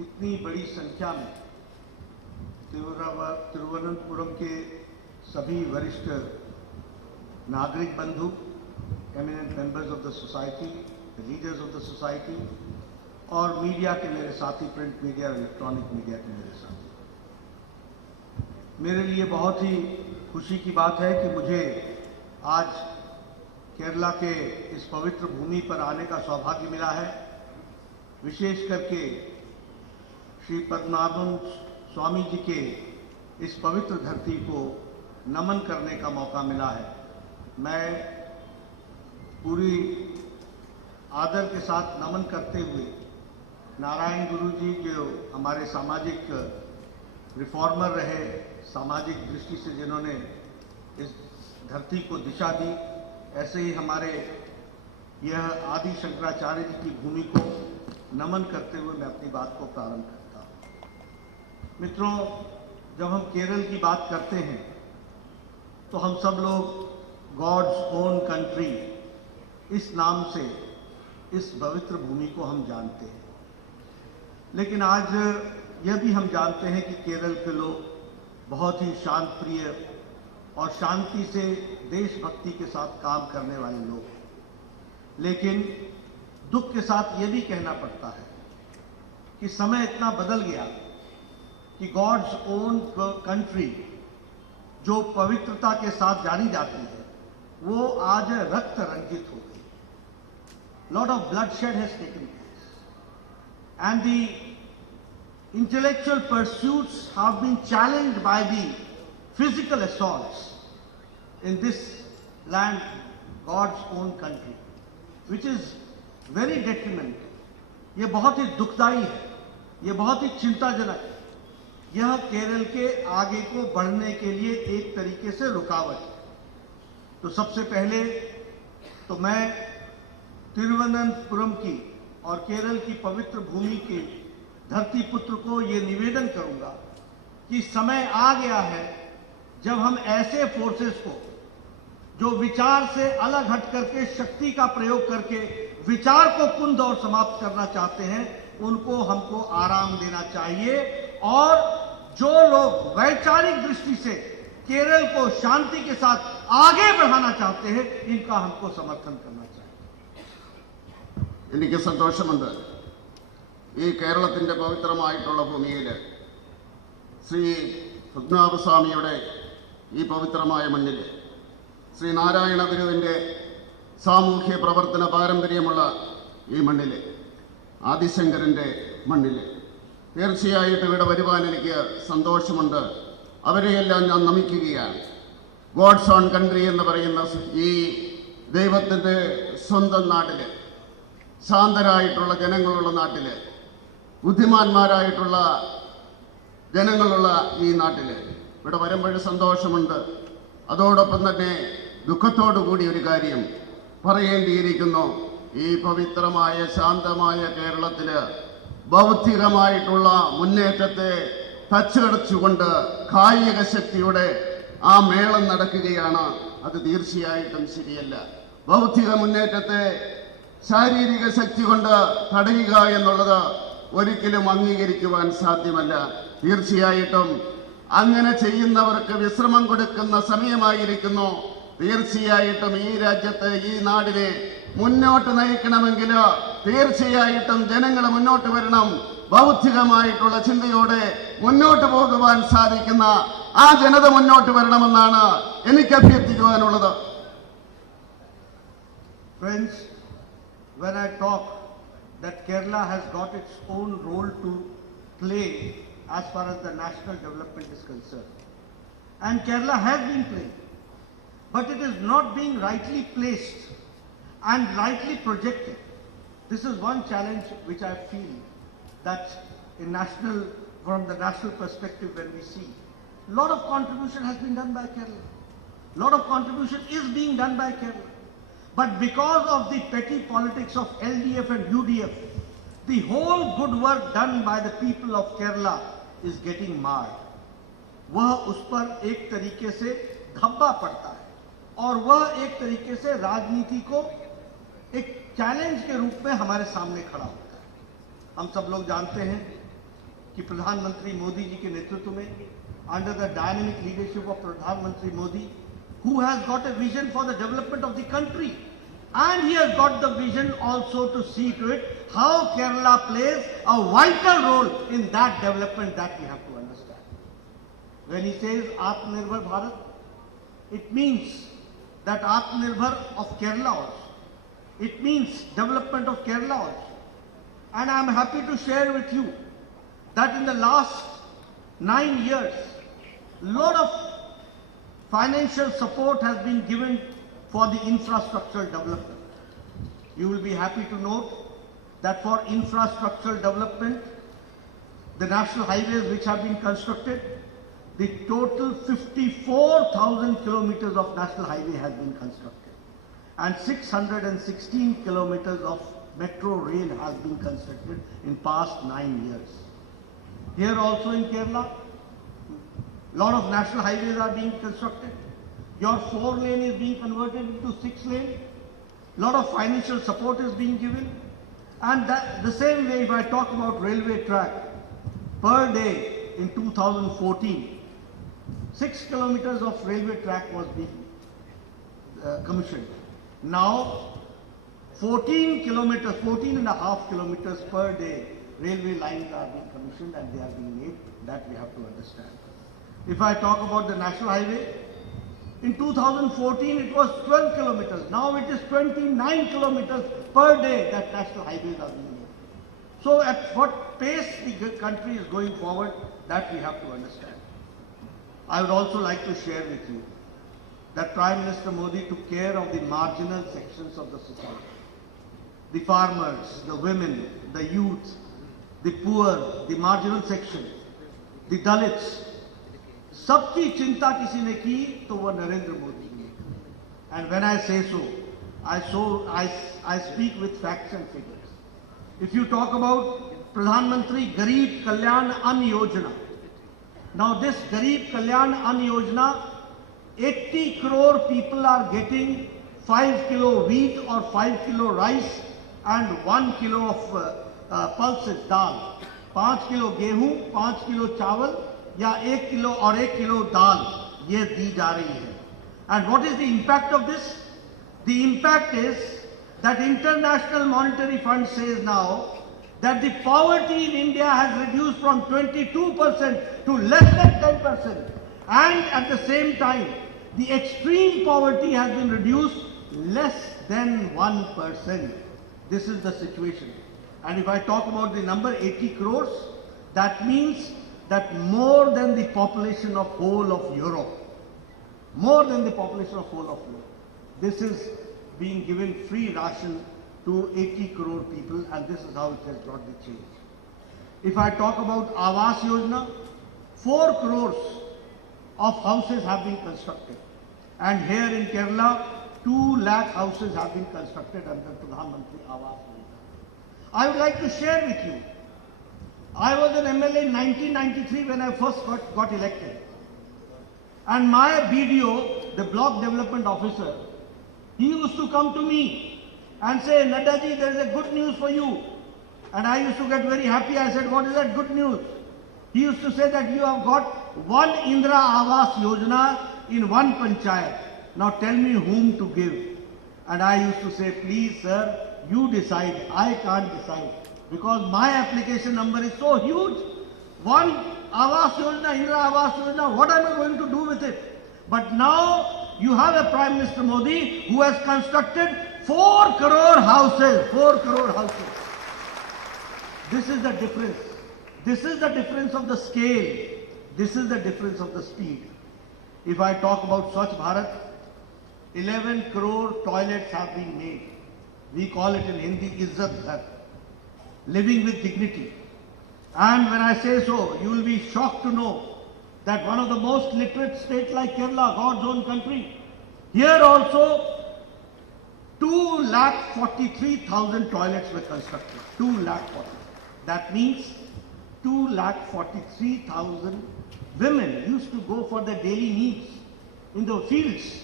इतनी बड़ी संख्या में तिरुवनंतपुरम के सभी वरिष्ठ नागरिक बंधु, eminent members of the society, the leaders of the society और मीडिया के मेरे साथी, प्रिंट मीडिया और इलेक्ट्रॉनिक मीडिया के मेरे साथी, मेरे लिए बहुत ही खुशी की बात है कि मुझे आज केरला के इस पवित्र भूमि पर आने का सौभाग्य मिला है। विशेष करके श्री पद्मनाभन स्वामी जी के इस पवित्र धरती को नमन करने का मौका मिला है। मैं पूरी आदर के साथ नमन करते हुए नारायण गुरु जी, जो हमारे सामाजिक रिफॉर्मर रहे, सामाजिक दृष्टि से जिन्होंने इस धरती को दिशा दी, ऐसे ही हमारे यह आदि शंकराचार्य जी की भूमि को नमन करते हुए मैं अपनी बात को प्रारंभ करता हूँ। मित्रों, जब हम केरल की बात करते हैं तो हम सब लोग गॉड्स ओन कंट्री इस नाम से इस पवित्र भूमि को हम जानते हैं, लेकिन आज यह भी हम जानते हैं कि केरल के लोग बहुत ही शांत प्रिय और शांति से देशभक्ति के साथ काम करने वाले लोग हैं। लेकिन दुख के साथ ये भी कहना पड़ता है कि समय इतना बदल गया कि गॉड्स ओन कंट्री जो पवित्रता के साथ जानी जाती है, वो आज रक्त रंजित हो गई। Lot of bloodshed has taken place and the intellectual pursuits have been challenged by the physical assaults in this land, God's own country, which is very detrimental. ये बहुत ही दुखदाई है, ये बहुत ही चिंताजनक है। यह केरल के आगे को बढ़ने के लिए एक तरीके से रुकावट है। तो सबसे पहले तो मैं तिरुवनंतपुरम की और केरल की पवित्र भूमि के धरती पुत्र को ये निवेदन करूंगा कि समय आ गया है जब हम ऐसे फोर्सेस को जो विचार से अलग हट करके शक्ति का प्रयोग करके विचार को कुंद और समाप्त करना चाहते हैं, उनको हमको आराम देना चाहिए। और जो लोग वैचारिक दृष्टि से केरल को शांति के साथ आगे बढ़ाना चाहते हैं, इनका हमको समर्थन करना चाहिए। എനിക്ക് സന്തോഷമുണ്ട്, ഈ കേരളത്തിൻ്റെ പവിത്രമായിട്ടുള്ള ഭൂമിയിൽ ശ്രീ പത്മനാഭസ്വാമിയുടെ ഈ പവിത്രമായ മണ്ണിൽ ശ്രീ നാരായണ ഗുരുവിൻ്റെ സാമൂഹ്യ പ്രവർത്തന പാരമ്പര്യമുള്ള ഈ മണ്ണിൽ, ആദിശങ്കരൻ്റെ മണ്ണിൽ തീർച്ചയായിട്ടും ഇവിടെ വരുവാൻ എനിക്ക് സന്തോഷമുണ്ട്. അവരെയെല്ലാം ഞാൻ നമിക്കുകയാണ്. ഗോഡ്സ് ഓൺ കൺട്രി എന്ന് പറയുന്ന ഈ ദൈവത്തിൻ്റെ സ്വന്തം നാട്ടിൽ, ശാന്തരായിട്ടുള്ള ജനങ്ങളുള്ള നാട്ടിൽ, ബുദ്ധിമാന്മാരായിട്ടുള്ള ജനങ്ങളുള്ള ഈ നാട്ടിൽ ഇവിടെ വരുമ്പോൾ സന്തോഷമുണ്ട്. അതോടൊപ്പം തന്നെ ദുഃഖത്തോടു കൂടി ഒരു കാര്യം പറയേണ്ടിയിരിക്കുന്നു. ഈ പവിത്രമായ ശാന്തമായ കേരളത്തിൽ ബൗദ്ധികമായിട്ടുള്ള മുന്നേറ്റത്തെ തച്ചുകടച്ചുകൊണ്ട് കായിക ശക്തിയുടെ ആ മേളം നടക്കുകയാണ്. അത് തീർച്ചയായിട്ടും ശരിയല്ല. ബൗദ്ധിക മുന്നേറ്റത്തെ ശാരീരിക ശക്തി കൊണ്ട് തടയുക എന്നുള്ളത് ഒരിക്കലും അംഗീകരിക്കുവാൻ സാധ്യമല്ല. തീർച്ചയായിട്ടും അങ്ങനെ ചെയ്യുന്നവർക്ക് വിശ്രമം കൊടുക്കുന്ന സമയമായിരിക്കുന്നു. തീർച്ചയായിട്ടും ഈ രാജ്യത്തെ, ഈ നാടിനെ മുന്നോട്ട് നയിക്കണമെങ്കിൽ തീർച്ചയായിട്ടും ജനങ്ങൾ മുന്നോട്ട് വരണം. ബൗദ്ധികമായിട്ടുള്ള ചിന്തയോടെ മുന്നോട്ട് പോകുവാൻ സാധിക്കുന്ന ആ ജനത മുന്നോട്ട് വരണമെന്നാണ് എനിക്ക് അഭ്യർത്ഥിക്കുവാനുള്ളത്. Friends, when I talk that Kerala has got its own role to play as far as the national development is concerned, and Kerala has been playing, but it is not being rightly placed and rightly projected. This is one challenge which I feel that from the national perspective, when we see a lot of contribution has been done by Kerala, a lot of contribution is being done by Kerala. But because of the petty politics of LDF and UDF, the whole good work done by the people of Kerala is getting marred. वह उस पर एक तरीके से धब्बा पड़ता है और वह एक तरीके से राजनीति को एक चैलेंज के रूप में हमारे सामने खड़ा होता है। हम सब लोग जानते हैं कि प्रधानमंत्री मोदी जी के नेतृत्व में, under the dynamic leadership of Pradhanmantri Modi, who has got a vision for the development of the country, and he has got the vision also to see to it how Kerala plays a vital role in that development, that we have to understand. When he says Atmanirbhar Bharat, it means that Atmanirbhar of Kerala also. It means development of Kerala also. And I am happy to share with you that in the last 9 years, lot of financial support has been given for the infrastructural development. You will be happy to note that for infrastructural development, the national highways which have been constructed, the total 54,000 kilometers of national highway has been constructed, and 616 kilometers of metro rail has been constructed in past 9 years. Here also in Kerala, lot of national highways are being constructed. Your 4-lane is being converted into 6-lane. Lot of financial support is being given. And that, the same way, if I talk about railway track, per day in 2014, 6 kilometers of railway track was being commissioned. Now, 14 and a half kilometers per day railway lines are being commissioned, and they are being made. That we have to understand. If I talk about the national highway, in 2014 it was 12 kilometers. Now it is 29 kilometers per day that national highways are being made. So at what pace the country is going forward, that we have to understand. I would also like to share with you that Prime Minister Modi took care of the marginal sections of the society. The farmers, the women, the youth, the poor, the marginal section, the Dalits. सबकी चिंता किसी ने की तो वह नरेंद्र मोदी ने. And when I say so, I speak with facts and figures. If you talk about Pradhan Mantri Garib Kalyan Ann Yojana, now this Garib Kalyan Ann Yojana, 80 crore people are getting 5 kilo wheat or 5 kilo rice and 1 kilo of pulses, dal. 5 kilo गेहूं, 5 kilo चावल, या 1 kilo और 1 kilo दाल ये दी जा रही है. And what is the impact of this? The impact is that International Monetary Fund says now that the poverty in India has reduced from 22% to less than 10%, and at the same time the extreme poverty has been reduced less than 1%. This is the situation. And if I talk about the number 80 crores, that means that more than the population of whole of Europe, more than the population of whole of Europe, this is being given free ration to 80 crore people, and this is how it has brought the change. If I talk about Awas Yojana, 4 crores of houses have been constructed, and here in Kerala 2 lakh houses have been constructed under Pradhan Mantri Awas Yojana. I would like to share with you, I was an MLA in 1993 when I first got elected. And my BDO, the block development officer, he used to come to me and say, Nadda ji, there is a good news for you. And I used to get very happy. I said, what is that good news? He used to say that you have got 1 Indra Awas Yojana in 1 panchayat. Now tell me whom to give. And I used to say, please sir, you decide. I can't decide. Because my application number is so huge. 1 Awas Yojana, Indra Awas Yojana, what am I going to do with it? But now you have a Prime Minister Modi who has constructed 4 crore houses. 4 crore houses. This is the difference. This is the difference of the scale. This is the difference of the speed. If I talk about Swachh Bharat, 11 crore toilets have been made. We call it in Hindi, Izzat Ghar. Living with dignity. And when I say so, you will be shocked to know that one of the most literate states like Kerala, God's own country, here also 2,43,000 toilets were constructed. 2,40,000. That means 2,43,000 women used to go for their daily needs in the fields.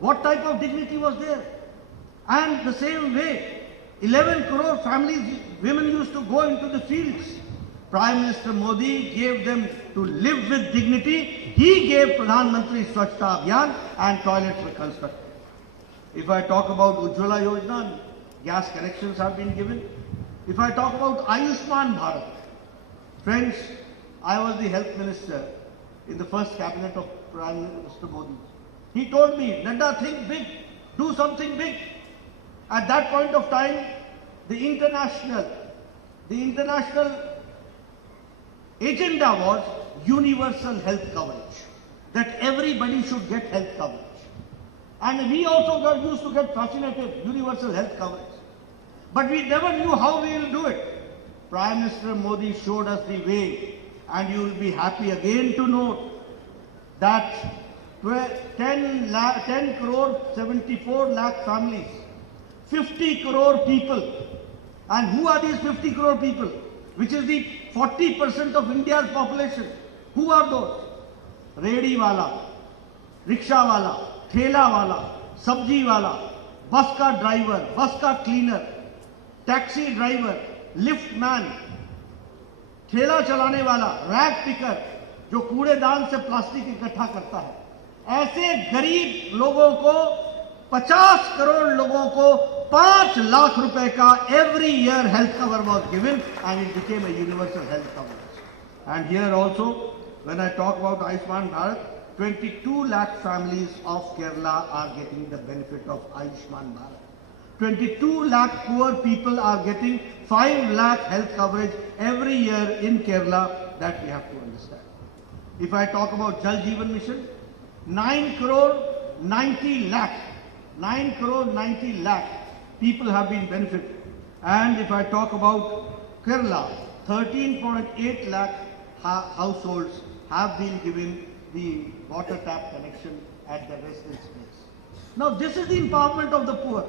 What type of dignity was there? And the same way, 11 crore families, women used to go into the fields Prime Minister Modi gave them to live with dignity. He gave Pradhan Mantri Swachhta Abhiyan and toilets were constructed. If I talk about Ujjwala Yojana, gas connections have been given. If I talk about Ayushman Bharat, friends, I was the health minister in the first cabinet of Prime Minister Modi. He told me, Nadda, think big, do something big. At that point of time, the international agenda was universal health coverage, that everybody should get health coverage. And we also used to get fascinated, universal health coverage. But we never knew how we will do it. Prime Minister Modi showed us the way, and you will be happy again to note that 10 crore 74 lakh families, 50 crore people. And who are these 50 crore people? Which is the 40% of India's population. Who are those? Redi wala, rickshaw wala, thela wala, sabji wala, bus car driver, bus car cleaner, taxi driver, lift man, ठेला चलाने वाला, rag picker जो कूड़ेदान से plastic इकट्ठा करता है, ऐसे गरीब लोगों को 50 करोड़ लोगों को 5 लाख रुपए का every year health cover was given and it became a universal health coverage. And here also, when I talk about Ayushman Bharat, 22 lakh families of Kerala are getting the benefit of Ayushman Bharat. 22 lakh poor people are getting 5 lakh health coverage every year in Kerala. That we have to understand. If I talk about Jal Jeevan Mission, 9 crore 90 lakh people have been benefited. And if I talk about Kerala, 13.8 lakh households have been given the water tap connection at the residence place. Now this is the empowerment of the poor.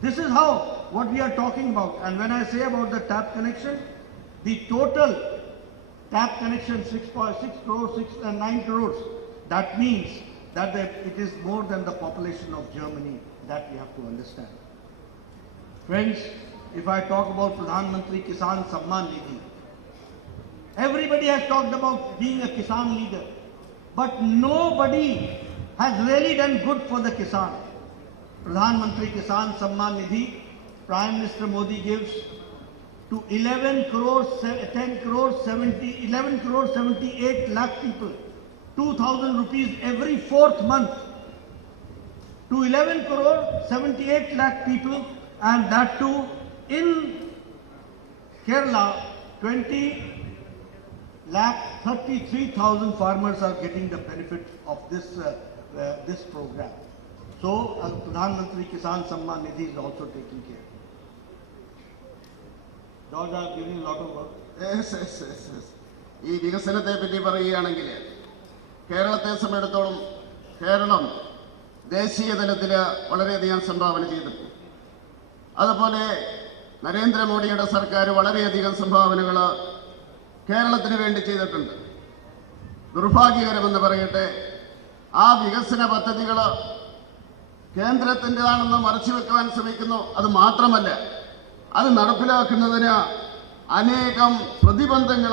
This is how, what we are talking about. And when I say about the tap connection, the total tap connection 6 crores, 9 crores. That means that it is more than the population of Germany. That we have to understand. Friends, if I talk about Pradhan Mantri Kisan Samman Nidhi, everybody has talked about being a Kisan leader, but nobody has really done good for the Kisan. Pradhan Mantri Kisan Samman Nidhi, Prime Minister Modi gives to 11 crore 78 lakh people, 2,000 rupees every 4th month, to 11 crore 78 lakh people, and that too in Kerala, 20 lakh 33,000 farmers are getting the benefit of this program. So, Pradhan Mantri Kisan Samman Nidhi is also taking care. George, I am giving a lot of work. Yes. ഈ വികസനത്തെ പറ്റി പറയുകയാണെങ്കിൽ കേരളത്തെ സംബന്ധിച്ചിടത്തോളം കേരളം ദേശീയ തലത്തിൽ വളരെയധികം സംഭാവന ചെയ്തിട്ടുണ്ട്. അതുപോലെ നരേന്ദ്രമോദിയുടെ സർക്കാർ വളരെയധികം സംഭാവനകൾ കേരളത്തിന് വേണ്ടി ചെയ്തിട്ടുണ്ട്. ദുർഭാഗ്യകരമെന്ന് പറയട്ടെ, ആ വികസന പദ്ധതികൾ കേന്ദ്രത്തിൻ്റെതാണെന്ന് മറച്ചുവെക്കുവാൻ ശ്രമിക്കുന്നു. അത് മാത്രമല്ല, അത് നടപ്പിലാക്കുന്നതിന് അനേകം പ്രതിബന്ധങ്ങൾ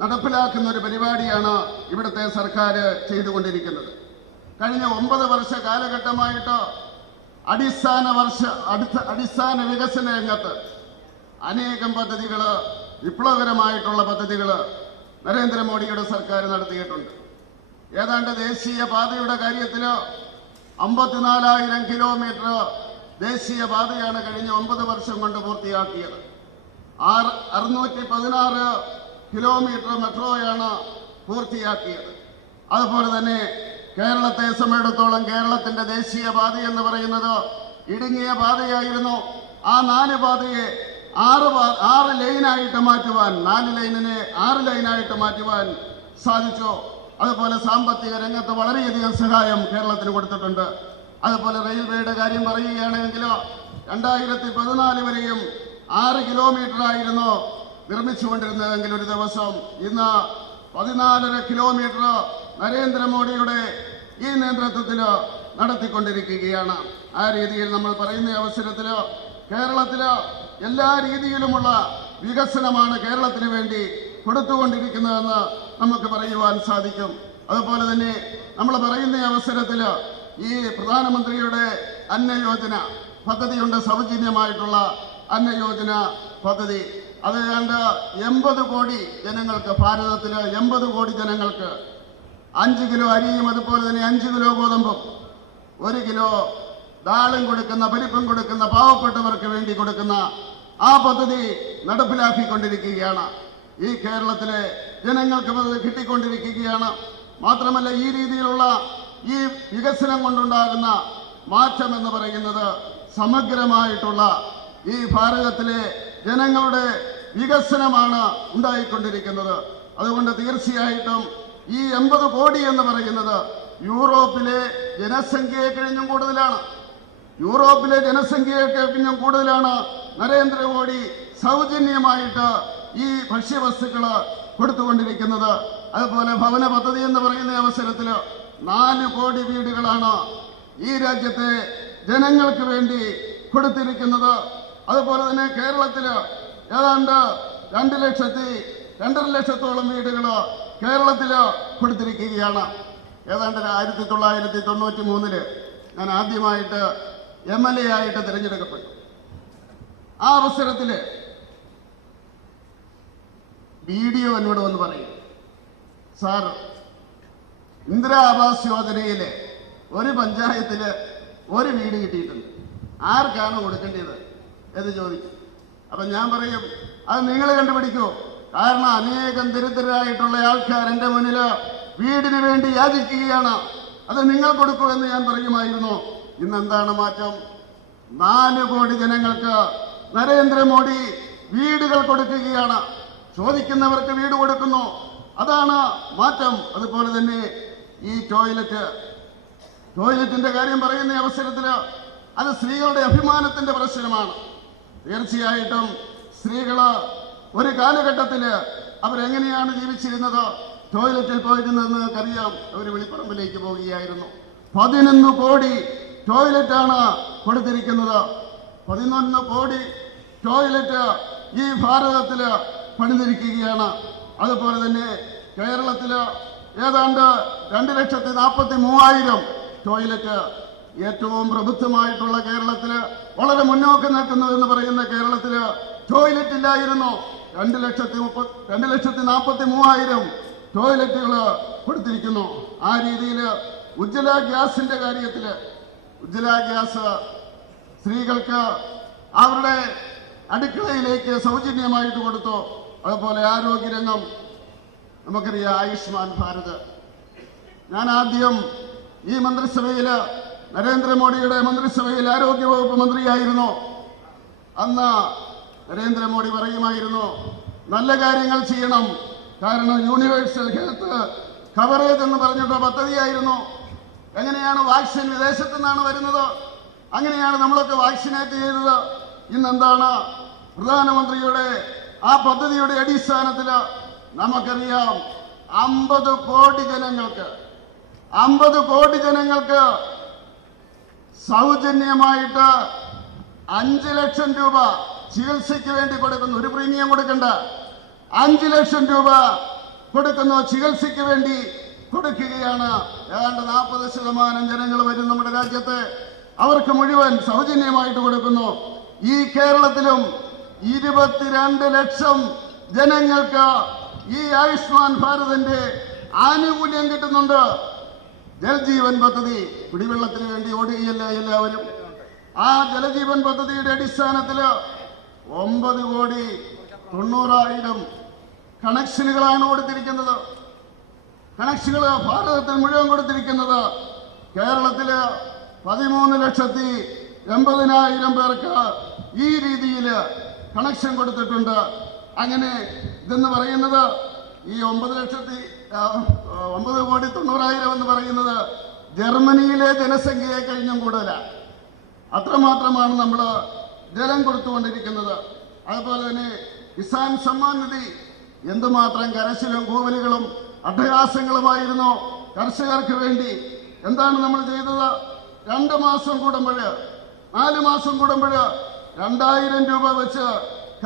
നടപ്പിലാക്കുന്ന ഒരു പരിപാടിയാണ് ഇവിടുത്തെ സർക്കാർ ചെയ്തുകൊണ്ടിരിക്കുന്നത്. കഴിഞ്ഞ 9 വർഷ കാലഘട്ടമായിട്ട് അടിസ്ഥാന വികസന രംഗത്ത് അനേകം പദ്ധതികൾ, വിപ്ലവകരമായിട്ടുള്ള പദ്ധതികൾ നരേന്ദ്രമോദിയുടെ സർക്കാർ നടത്തിയിട്ടുണ്ട്. ഏതാണ്ട് ദേശീയ പാതയുടെ കാര്യത്തിൽ 54,000 കിലോമീറ്റർ ദേശീയ പാതയാണ് കഴിഞ്ഞ 9 വർഷം കൊണ്ട് പൂർത്തിയാക്കിയത്. 616 കിലോമീറ്റർ മെട്രോയാണ് പൂർത്തിയാക്കിയത്. അതുപോലെ തന്നെ കേരളത്തെ സംബന്ധിച്ചിടത്തോളം കേരളത്തിന്റെ ദേശീയ പാത എന്ന് പറയുന്നത് ഇടുങ്ങിയ പാതയായിരുന്നു. ആ 4 പാതയെ 6 ലൈനായിട്ട് മാറ്റുവാൻ, 4 ലൈനിനെ 6 ലൈനായിട്ട് മാറ്റുവാൻ സാധിച്ചു. അതുപോലെ സാമ്പത്തിക രംഗത്ത് വളരെയധികം സഹായം കേരളത്തിന് കൊടുത്തിട്ടുണ്ട്. അതുപോലെ റെയിൽവേയുടെ കാര്യം പറയുകയാണെങ്കിൽ 2014 വരെയും 6 കിലോമീറ്റർ ആയിരുന്നു നിർമ്മിച്ചുകൊണ്ടിരുന്നതെങ്കിൽ ഒരു ദിവസം ഇന്ന് 14.5 കിലോമീറ്റർ നരേന്ദ്രമോദിയുടെ ഈ നേതൃത്വത്തിൽ നടത്തിക്കൊണ്ടിരിക്കുകയാണ്. ആ രീതിയിൽ നമ്മൾ പറയുന്ന അവസരത്തിൽ കേരളത്തിൽ എല്ലാ രീതിയിലുമുള്ള വികസനമാണ് കേരളത്തിന് വേണ്ടി കൊടുത്തുകൊണ്ടിരിക്കുന്നതെന്ന് നമുക്ക് പറയുവാൻ സാധിക്കും. അതുപോലെ തന്നെ നമ്മൾ പറയുന്ന അവസരത്തിൽ ഈ പ്രധാനമന്ത്രിയുടെ അന്നയോജന പദ്ധതിയുണ്ട്, സൗജന്യമായിട്ടുള്ള അന്നയോജന പദ്ധതി. അത് ഏതാണ്ട് 80 കോടി ജനങ്ങൾക്ക്, ഭാരതത്തില് 80 കോടി ജനങ്ങൾക്ക് 5 കിലോ അരിയും അതുപോലെ തന്നെ 5 കിലോ ഗോതമ്പും 1 കിലോ ദാളും കൊടുക്കുന്ന, പരിപ്പും കൊടുക്കുന്ന പാവപ്പെട്ടവർക്ക് വേണ്ടി കൊടുക്കുന്ന ആ പദ്ധതി നടപ്പിലാക്കിക്കൊണ്ടിരിക്കുകയാണ്. ഈ കേരളത്തിലെ ജനങ്ങൾക്ക് അത് കിട്ടിക്കൊണ്ടിരിക്കുകയാണ്. മാത്രമല്ല, ഈ രീതിയിലുള്ള ഈ വികസനം കൊണ്ടുണ്ടാകുന്ന മാറ്റം എന്ന് പറയുന്നത് സമഗ്രമായിട്ടുള്ള ഈ ഭാരതത്തിലെ ജനങ്ങളുടെ വികസനമാണ് ഉണ്ടായിക്കൊണ്ടിരിക്കുന്നത്. അതുകൊണ്ട് തീർച്ചയായിട്ടും ഈ 80 കോടി എന്ന് പറയുന്നത് യൂറോപ്പിലെ ജനസംഖ്യയെ കഴിഞ്ഞും കൂടുതലാണ്. യൂറോപ്പിലെ ജനസംഖ്യയെ കഴിഞ്ഞും കൂടുതലാണ് നരേന്ദ്രമോദി സൗജന്യമായിട്ട് ഈ ഭക്ഷ്യവസ്തുക്കൾ കൊടുത്തുകൊണ്ടിരിക്കുന്നത്. അതുപോലെ ഭവന പദ്ധതി എന്ന് പറയുന്ന അവസരത്തിൽ 4 കോടി വീടുകളാണ് ഈ രാജ്യത്തെ ജനങ്ങൾക്ക് വേണ്ടി കൊടുത്തിരിക്കുന്നത്. അതുപോലെ തന്നെ കേരളത്തിൽ ഏതാണ്ട് 2 ലക്ഷത്തോളം വീടുകൾ കേരളത്തിൽ കൊടുത്തിരിക്കുകയാണ്. ഏതാണ്ട് 1993 ഞാൻ ആദ്യമായിട്ട് MLA ആയിട്ട് തിരഞ്ഞെടുക്കപ്പെട്ടു. ആ അവസരത്തിൽ BDO എന്നോട് വന്ന് പറയും, സാർ, ഇന്ദിരാ ആവാസ് യോജനയിലെ ഒരു പഞ്ചായത്തില് 1 വീട് കിട്ടിയിട്ടുണ്ട്, ആർക്കാണ് കൊടുക്കേണ്ടത് എന്ന് ചോദിക്കും. അപ്പൊ ഞാൻ പറയും, അത് നിങ്ങൾ കണ്ടുപിടിക്കൂ. കാരണം അനേകം ദരിദ്രരായിട്ടുള്ള ആൾക്കാർ എൻ്റെ മുന്നിൽ വീടിന് വേണ്ടി യാചിക്കുകയാണ്, അത് നിങ്ങൾ കൊടുക്കൂ എന്ന് ഞാൻ പറയുമായിരുന്നു. ഇന്നെന്താണ് മാറ്റം? 4 കോടി ജനങ്ങൾക്ക് നരേന്ദ്രമോദി വീടുകൾ കൊടുക്കുകയാണ്. ചോദിക്കുന്നവർക്ക് വീട് കൊടുക്കുന്നു. അതാണ് മാറ്റം. അതുപോലെ തന്നെ ഈ ടോയ്ലറ്റിന്റെ കാര്യം പറയുന്ന അവസരത്തിൽ അത് സ്ത്രീകളുടെ അഭിമാനത്തിന്റെ പ്രശ്നമാണ്. തീർച്ചയായിട്ടും സ്ത്രീകള് ഒരു കാലഘട്ടത്തിൽ അവരെങ്ങനെയാണ് ജീവിച്ചിരുന്നത്, ടോയ്ലറ്റിൽ പോയിരുന്നതെന്ന് നമുക്കറിയാം. അവർ വെളിപ്പറമ്പിലേക്ക് പോവുകയായിരുന്നു. 11 കോടി ടോയ്ലറ്റാണ് കൊടുത്തിരിക്കുന്നത്. 11 കോടി ടോയ്ലറ്റ് ഈ ഭാരതത്തിൽ പണിതിരിക്കുകയാണ്. അതുപോലെ തന്നെ കേരളത്തിൽ ഏതാണ്ട് 2,43,000 ടോയ്ലറ്റ്. ഏറ്റവും പ്രബുദ്ധമായിട്ടുള്ള കേരളത്തിൽ, വളരെ മുന്നോക്കം നിൽക്കുന്നു എന്ന് പറയുന്ന കേരളത്തിൽ ടോയ്ലറ്റ് ഇല്ലായിരുന്നു. 2,43,000 ടോയ്ലറ്റുകൾ കൊടുത്തിരിക്കുന്നു. ആ രീതിയിൽ ഉജ്ജ്വല ഗ്യാസിന്റെ കാര്യത്തിൽ, ഉജ്ജ്വല ഗ്യാസ് സ്ത്രീകൾക്ക് അവരുടെ അടുക്കളയിലേക്ക് സൗജന്യമായിട്ട് കൊടുത്തു. അതുപോലെ ആരോഗ്യരംഗം നമുക്കറിയാം, ആയുഷ്മാൻ ഭാരത്. ഞാൻ ആദ്യം ഈ മന്ത്രിസഭയിൽ, നരേന്ദ്രമോദിയുടെ മന്ത്രിസഭയിൽ ആരോഗ്യവകുപ്പ് മന്ത്രിയായിരുന്നു. അന്ന് നരേന്ദ്രമോദി പറയുമായിരുന്നു, നല്ല കാര്യങ്ങൾ ചെയ്യണം. കാരണം യൂണിവേഴ്സൽ ഹെൽത്ത് കവറേജ് എന്ന് പറഞ്ഞിട്ട് പദ്ധതിയായിരുന്നു. എങ്ങനെയാണ് വാക്സിൻ വിദേശത്തു നിന്നാണ് വരുന്നത്, അങ്ങനെയാണ് നമ്മളൊക്കെ വാക്സിനേറ്റ് ചെയ്തത്. ഇന്നെന്താണ് പ്രധാനമന്ത്രിയുടെ ആ പദ്ധതിയുടെ അടിസ്ഥാനത്തിൽ നമുക്കറിയാം 50 കോടി ജനങ്ങൾക്ക് സൗജന്യമായിട്ട് 5 ലക്ഷം രൂപ ചികിത്സയ്ക്ക് വേണ്ടി കൊടുക്കുന്നു. ഒരു പ്രീമിയം കൊടുക്കണ്ട, 5 ലക്ഷം രൂപ കൊടുക്കുന്നു, ചികിത്സയ്ക്ക് വേണ്ടി കൊടുക്കുകയാണ്. ഏതാണ്ട് 40% ജനങ്ങൾ വരും നമ്മുടെ രാജ്യത്ത്, അവർക്ക് മുഴുവൻ സൗജന്യമായിട്ട് കൊടുക്കുന്നു. ഈ കേരളത്തിലും 22 ലക്ഷം ജനങ്ങൾക്ക് ഈ ആയുഷ്മാൻ ഭാരതിന്റെ ആനുകൂല്യം കിട്ടുന്നുണ്ട്. ജൽജീവൻ പദ്ധതി, കുടിവെള്ളത്തിന് വേണ്ടി ഓടുകയല്ല എല്ലാവരും. ആ ജലജീവൻ പദ്ധതിയുടെ അടിസ്ഥാനത്തിൽ 9,90,00,000 കണക്ഷനുകളാണ് കൊടുത്തിരിക്കുന്നത്. കണക്ഷനുകൾ ഭാരതത്തിൽ മുഴുവൻ കൊടുത്തിരിക്കുന്നത്. കേരളത്തില് 13,80,000 പേർക്ക് ഈ രീതിയിൽ കണക്ഷൻ കൊടുത്തിട്ടുണ്ട്. അങ്ങനെ ഇതെന്ന് പറയുന്നത് ഈ 9,90,00,000 എന്ന് പറയുന്നത് ജർമ്മനിയിലെ ജനസംഖ്യയെ കഴിഞ്ഞും കൂടുതലാണ്. അത്രമാത്രമാണ് നമ്മൾ ജലം കൊടുത്തുകൊണ്ടിരിക്കുന്നത്. അതുപോലെ തന്നെ കിസാൻ സമ്മാൻ നിധി എന്തുമാത്രം കരച്ചിലും കൂവലുകളും അട്ടഹാസങ്ങളുമായിരുന്നു കർഷകർക്ക് വേണ്ടി. എന്താണ് നമ്മൾ ചെയ്തത്? 2 മാസം കൂടുമ്പോൾ, 4 മാസം കൂടുമ്പോൾ 2,000 രൂപ വെച്ച്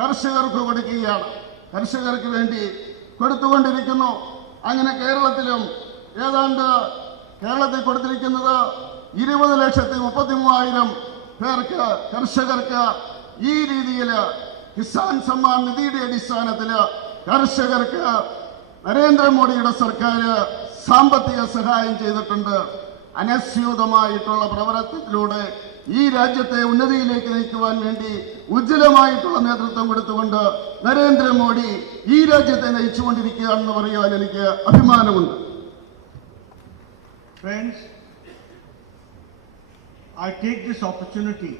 കർഷകർക്ക് കൊടുക്കുകയാണ്. കർഷകർക്ക് വേണ്ടി കൊടുത്തുകൊണ്ടിരിക്കുന്നു. അങ്ങനെ കേരളത്തിലും ഏതാണ്ട് കേരളത്തിൽ കൊടുത്തിരിക്കുന്നത് 20,33,000 പേർക്ക്, കർഷകർക്ക് ഈ രീതിയിൽ കിസാൻ സമ്മാൻ നിധിയുടെ അടിസ്ഥാനത്തിൽ കർഷകർക്ക് നരേന്ദ്രമോദിയുടെ സർക്കാർ സാമ്പത്തിക സഹായം ചെയ്തിട്ടുണ്ട്. അനസ്യൂതമായിട്ടുള്ള പ്രവർത്തനത്തിലൂടെ ഈ രാജ്യത്തെ ഉന്നതിയിലേക്ക് നയിക്കുവാൻ വേണ്ടി ഉജ്ജ്വലമായിട്ടുള്ള നേതൃത്വം കൊടുത്തുകൊണ്ട് നരേന്ദ്രമോദി ഈ രാജ്യത്തെ നയിച്ചുകൊണ്ടിരിക്കുകയാണെന്ന് പറയുവാൻ എനിക്ക് അഭിമാനമുണ്ട്. Friends, I take this opportunity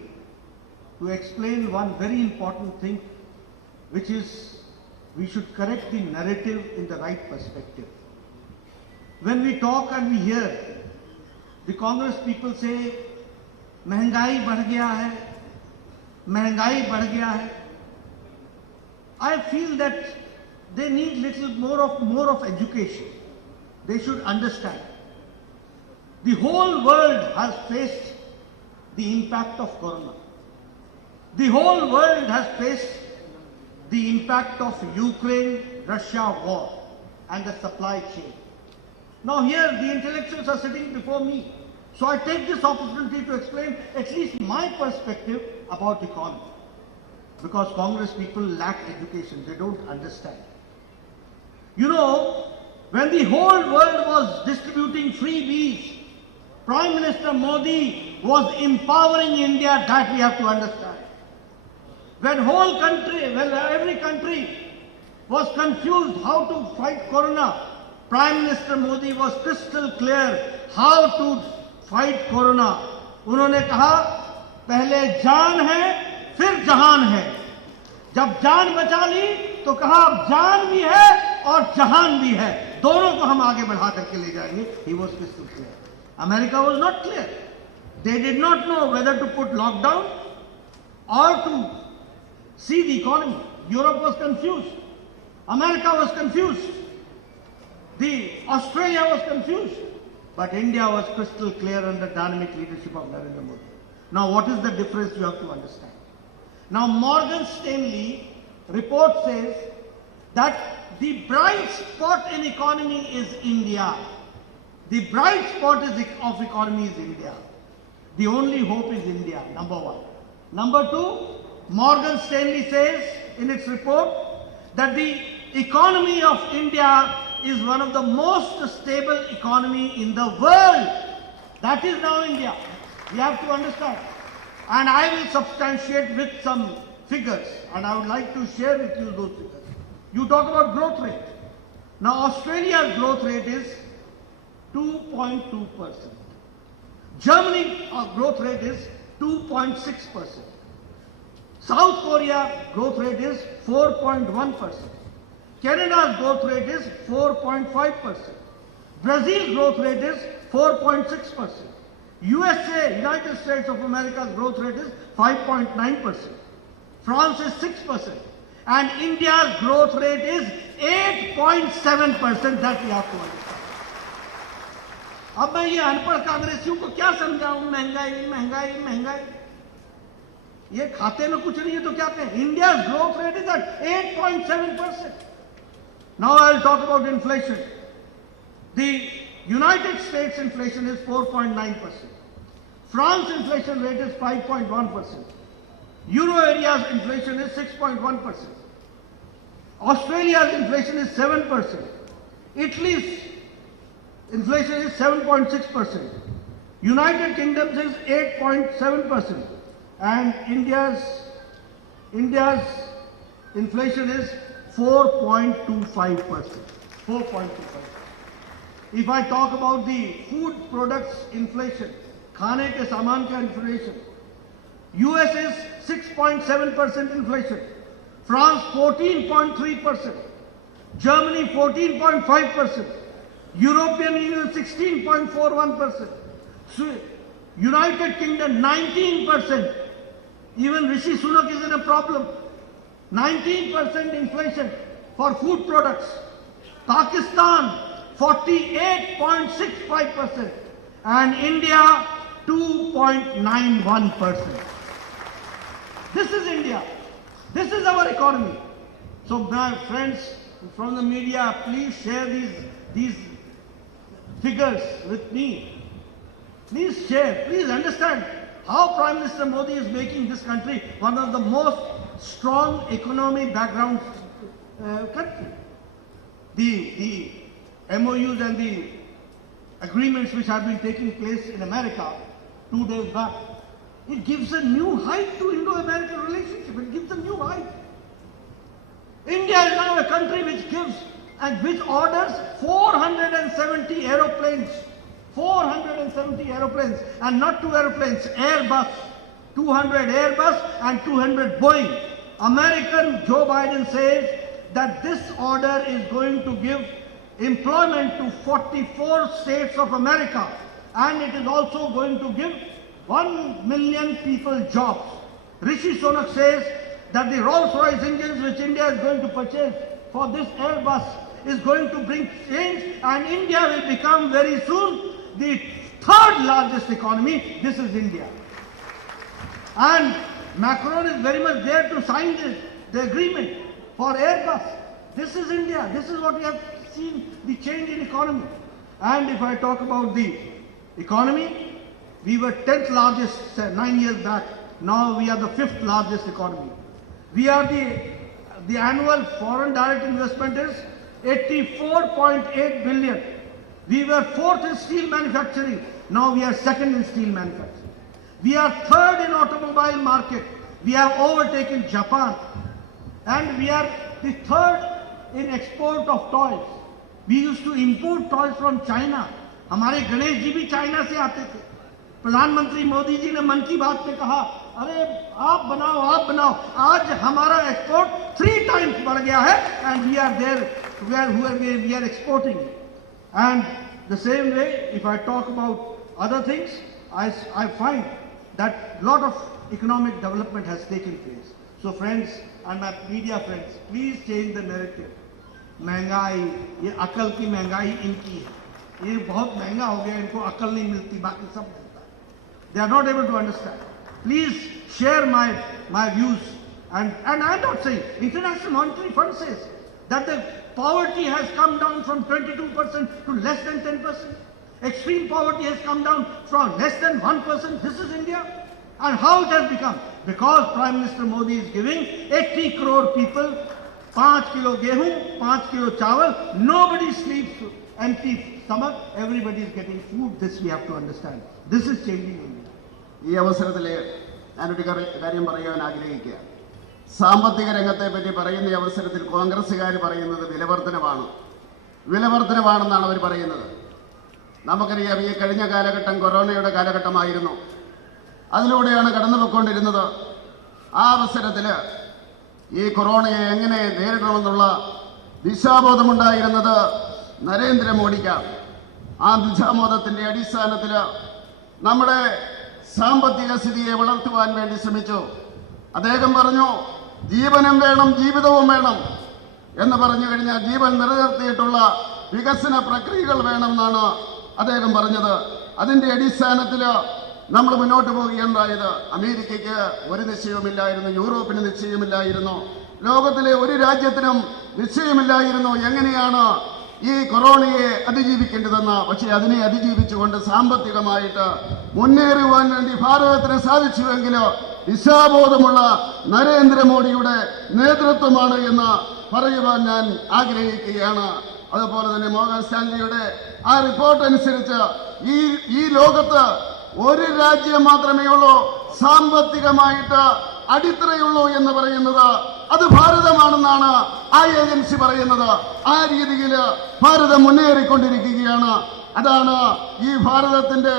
to explain one very important thing, which is we should correct the narrative in the right perspective. When we talk and we hear the Congress people say, महंगाई बढ़ गया है, महंगाई बढ़ गया है, I feel that they need little more of education. They should understand. The whole world has faced the impact of corona. The whole world has faced the impact of Ukraine-Russia war and the supply chain. Now here the intellectuals are sitting before me. So I take this opportunity to explain at least my perspective about the economy. Because Congress people lack education, they don't understand. You know, when the whole world was distributing freebies, Prime Minister Modi was empowering India, that we have to understand. When every country was confused how to fight corona, Prime Minister Modi was crystal clear how to fight corona. उन्होंने कहा पहले जान है फिर जहान है. जब जान बचा ली तो कहा अब जान भी है और जहान भी है, दोनों को हम आगे बढ़ा करके ले जाएंगे. He was crystal clear. America was not clear. They did not know whether to put lockdown or to see the economy. Europe was confused. America was confused. Australia was confused. But India was crystal clear under dynamic leadership of Narendra Modi. Now what is the difference you have to understand? Now Morgan Stanley report says that the bright spot in economy is India. The bright spot of economy is India. The only hope is India, number one. Number two, Morgan Stanley says in its report that the economy of India is one of the most stable economy in the world. That is now India. We have to understand. And I will substantiate with some figures, and I would like to share with you those figures. You talk about growth rate. Now Australia's growth rate is 2.2%. Germany growth rate is 2.6%. South Korea growth rate is 4.1%. Canada's growth rate is 4.5%. Brazil's growth rate is 4.6%. USA, United States of America's growth rate is 5.9%. France is 6%. And India's growth rate is 8.7%. That we have to understand. अब मैं ये अनपढ़ कांग्रेसियों को क्या समझाऊं? महंगाई महंगाई महंगाई, ये खाते में कुछ नहीं है तो क्या कहें? India's growth rate is at 8.7%. Now I will talk about inflation. The United States inflation is 4.9%. France inflation rate is 5.1%. Euro area's inflation is 6.1%. Australia's inflation is 7%. Italy's inflation is 7.6%. United Kingdom's is 8.7%. And India's inflation is 4.25%. 4.25%. If I talk about the food products inflation, खाने के सामान का inflation, US is 6.7% inflation, France 14.3%, Germany 14.5%, European Union 16.41%, United Kingdom 19%. Even Rishi Sunak is in a problem. 19% inflation for food products. Pakistan 48.65% and India 2.91%. This is India. This is our economy. So my friends from the media, please share these figures with me. Please share, please understand how Prime Minister Modi is making this country one of the most strong economy background country. The MOUs and the agreements which have been taking place in America 2 days back, it gives a new height to Indo-American relationship. It gives a new height. India is now a country which gives and which orders 470 aeroplanes. 470 aeroplanes, and not 2 aeroplanes, Airbus. 200 Airbus and 200 Boeing. American Joe Biden says that this order is going to give employment to 44 states of America, and it is also going to give 1 million people jobs. Rishi Sunak says that the Rolls-Royce engines which India is going to purchase for this Airbus is going to bring change, and India will become very soon the 3rd largest economy. This is India. And Macron is very much there to sign the agreement for Airbus. This is India. This is what we have seen, the change in economy. And if I talk about the economy, we were 10th largest 9 years back. Now we are the 5th largest economy. We are the annual foreign direct investment is 84.8 billion. We were 4th in steel manufacturing. Now we are 2nd in steel manufacturing. We are 3rd in automobile market. We have overtaken Japan. And we are the 3rd in export of toys. We used to import toys from China. हमारे गणेश जी भी China से आते थे. प्रधानमंत्री मोदी जी ने मन की बात में कहा, अरे आप बनाओ. आज हमारा एक्सपोर्ट 3 times बढ़ गया है, and we are there we are exporting. And the same way, if I talk about other things, I find that lot of economic development has taken place. So friends and my media friends, please change the narrative. महंगाई, ये अकल की महंगाई इनकी है. ये बहुत महंगा हो गया, इनको अकल नहीं मिलती, बाकी सब मिलता है. They are not able to understand. Please share my views. And I am not saying, International Monetary Fund says that the poverty has come down from 22% to less than 10%. Extreme poverty has come down from less than 1%. This is India. And how it has become? Because Prime Minister Modi is giving 80 crore people 5 kilo gehu, 5 kilo chawal. Nobody sleeps empty stomach. Everybody is getting food. This we have to understand. This is changing India. ഈ അവസരത്തിൽ ഞാനൊരു കാര്യം പറയാൻ ആഗ്രഹിക്കുക. സാമ്പത്തിക രംഗത്തെ പറ്റി പറയുന്ന ഈ അവസരത്തിൽ കോൺഗ്രസ്സുകാർ പറയുന്നത് വിലവർദ്ധനവാണെന്നാണ് അവർ പറയുന്നത്. നമുക്കറിയാം, ഈ കഴിഞ്ഞ കാലഘട്ടം കൊറോണയുടെ കാലഘട്ടമായിരുന്നു. അതിലൂടെയാണ് കടന്നുപോയിക്കൊണ്ടിരുന്നത്. ആ അവസരത്തിൽ ഈ കൊറോണയെ എങ്ങനെ നേരിടണമെന്നുള്ള ദിശാബോധമുണ്ടായിരുന്നത് നരേന്ദ്രമോദിക്കാണ്. ആ ദിശാബോധത്തിൻ്റെ അടിസ്ഥാനത്തിൽ നമ്മുടെ സാമ്പത്തിക സ്ഥിതിയെ വളർത്തുവാൻ വേണ്ടി ശ്രമിച്ചു. അദ്ദേഹം പറഞ്ഞു, ജീവനും വേണം ജീവിതവും വേണം എന്ന് പറഞ്ഞു കഴിഞ്ഞാൽ ജീവൻ നിലനിർത്തിയിട്ടുള്ള വികസന പ്രക്രിയകൾ വേണമെന്നാണ് അദ്ദേഹം പറഞ്ഞത്. അതിൻ്റെ അടിസ്ഥാനത്തിൽ നമ്മൾ മുന്നോട്ട് പോവുകയുണ്ടായത്. അമേരിക്കയ്ക്ക് ഒരു നിശ്ചയവുമില്ലായിരുന്നു, യൂറോപ്പിന് നിശ്ചയമില്ലായിരുന്നു, ലോകത്തിലെ ഒരു രാജ്യത്തിനും നിശ്ചയമില്ലായിരുന്നു എങ്ങനെയാണ് ഈ കൊറോണയെ അതിജീവിക്കേണ്ടതെന്ന്. പക്ഷേ അതിനെ അതിജീവിച്ചുകൊണ്ട് സാമ്പത്തികമായിട്ട് മുന്നേറുവാൻ വേണ്ടി ഭാരതത്തിന് സാധിച്ചുവെങ്കിൽ ദിശാബോധമുള്ള നരേന്ദ്രമോദിയുടെ നേതൃത്വമാണ് എന്ന് പറയുവാൻ ഞാൻ ആഗ്രഹിക്കുകയാണ്. അതുപോലെ തന്നെ മോർഗൻ സ്റ്റാൻലിയുടെ ആ റിപ്പോർട്ട് അനുസരിച്ച് ഈ ലോകത്ത് ഒരു രാജ്യം മാത്രമേ ഉള്ളൂ സാമ്പത്തികമായിട്ട് അടിത്തറയുള്ളൂ എന്ന് പറയുന്നത്, അത് ഭാരതമാണെന്നാണ് ആ ഏജൻസി പറയുന്നത്. ആ രീതിയിൽ ഭാരതം മുന്നേറിക്കൊണ്ടിരിക്കുകയാണ്. അതാണ് ഈ ഭാരതത്തിന്റെ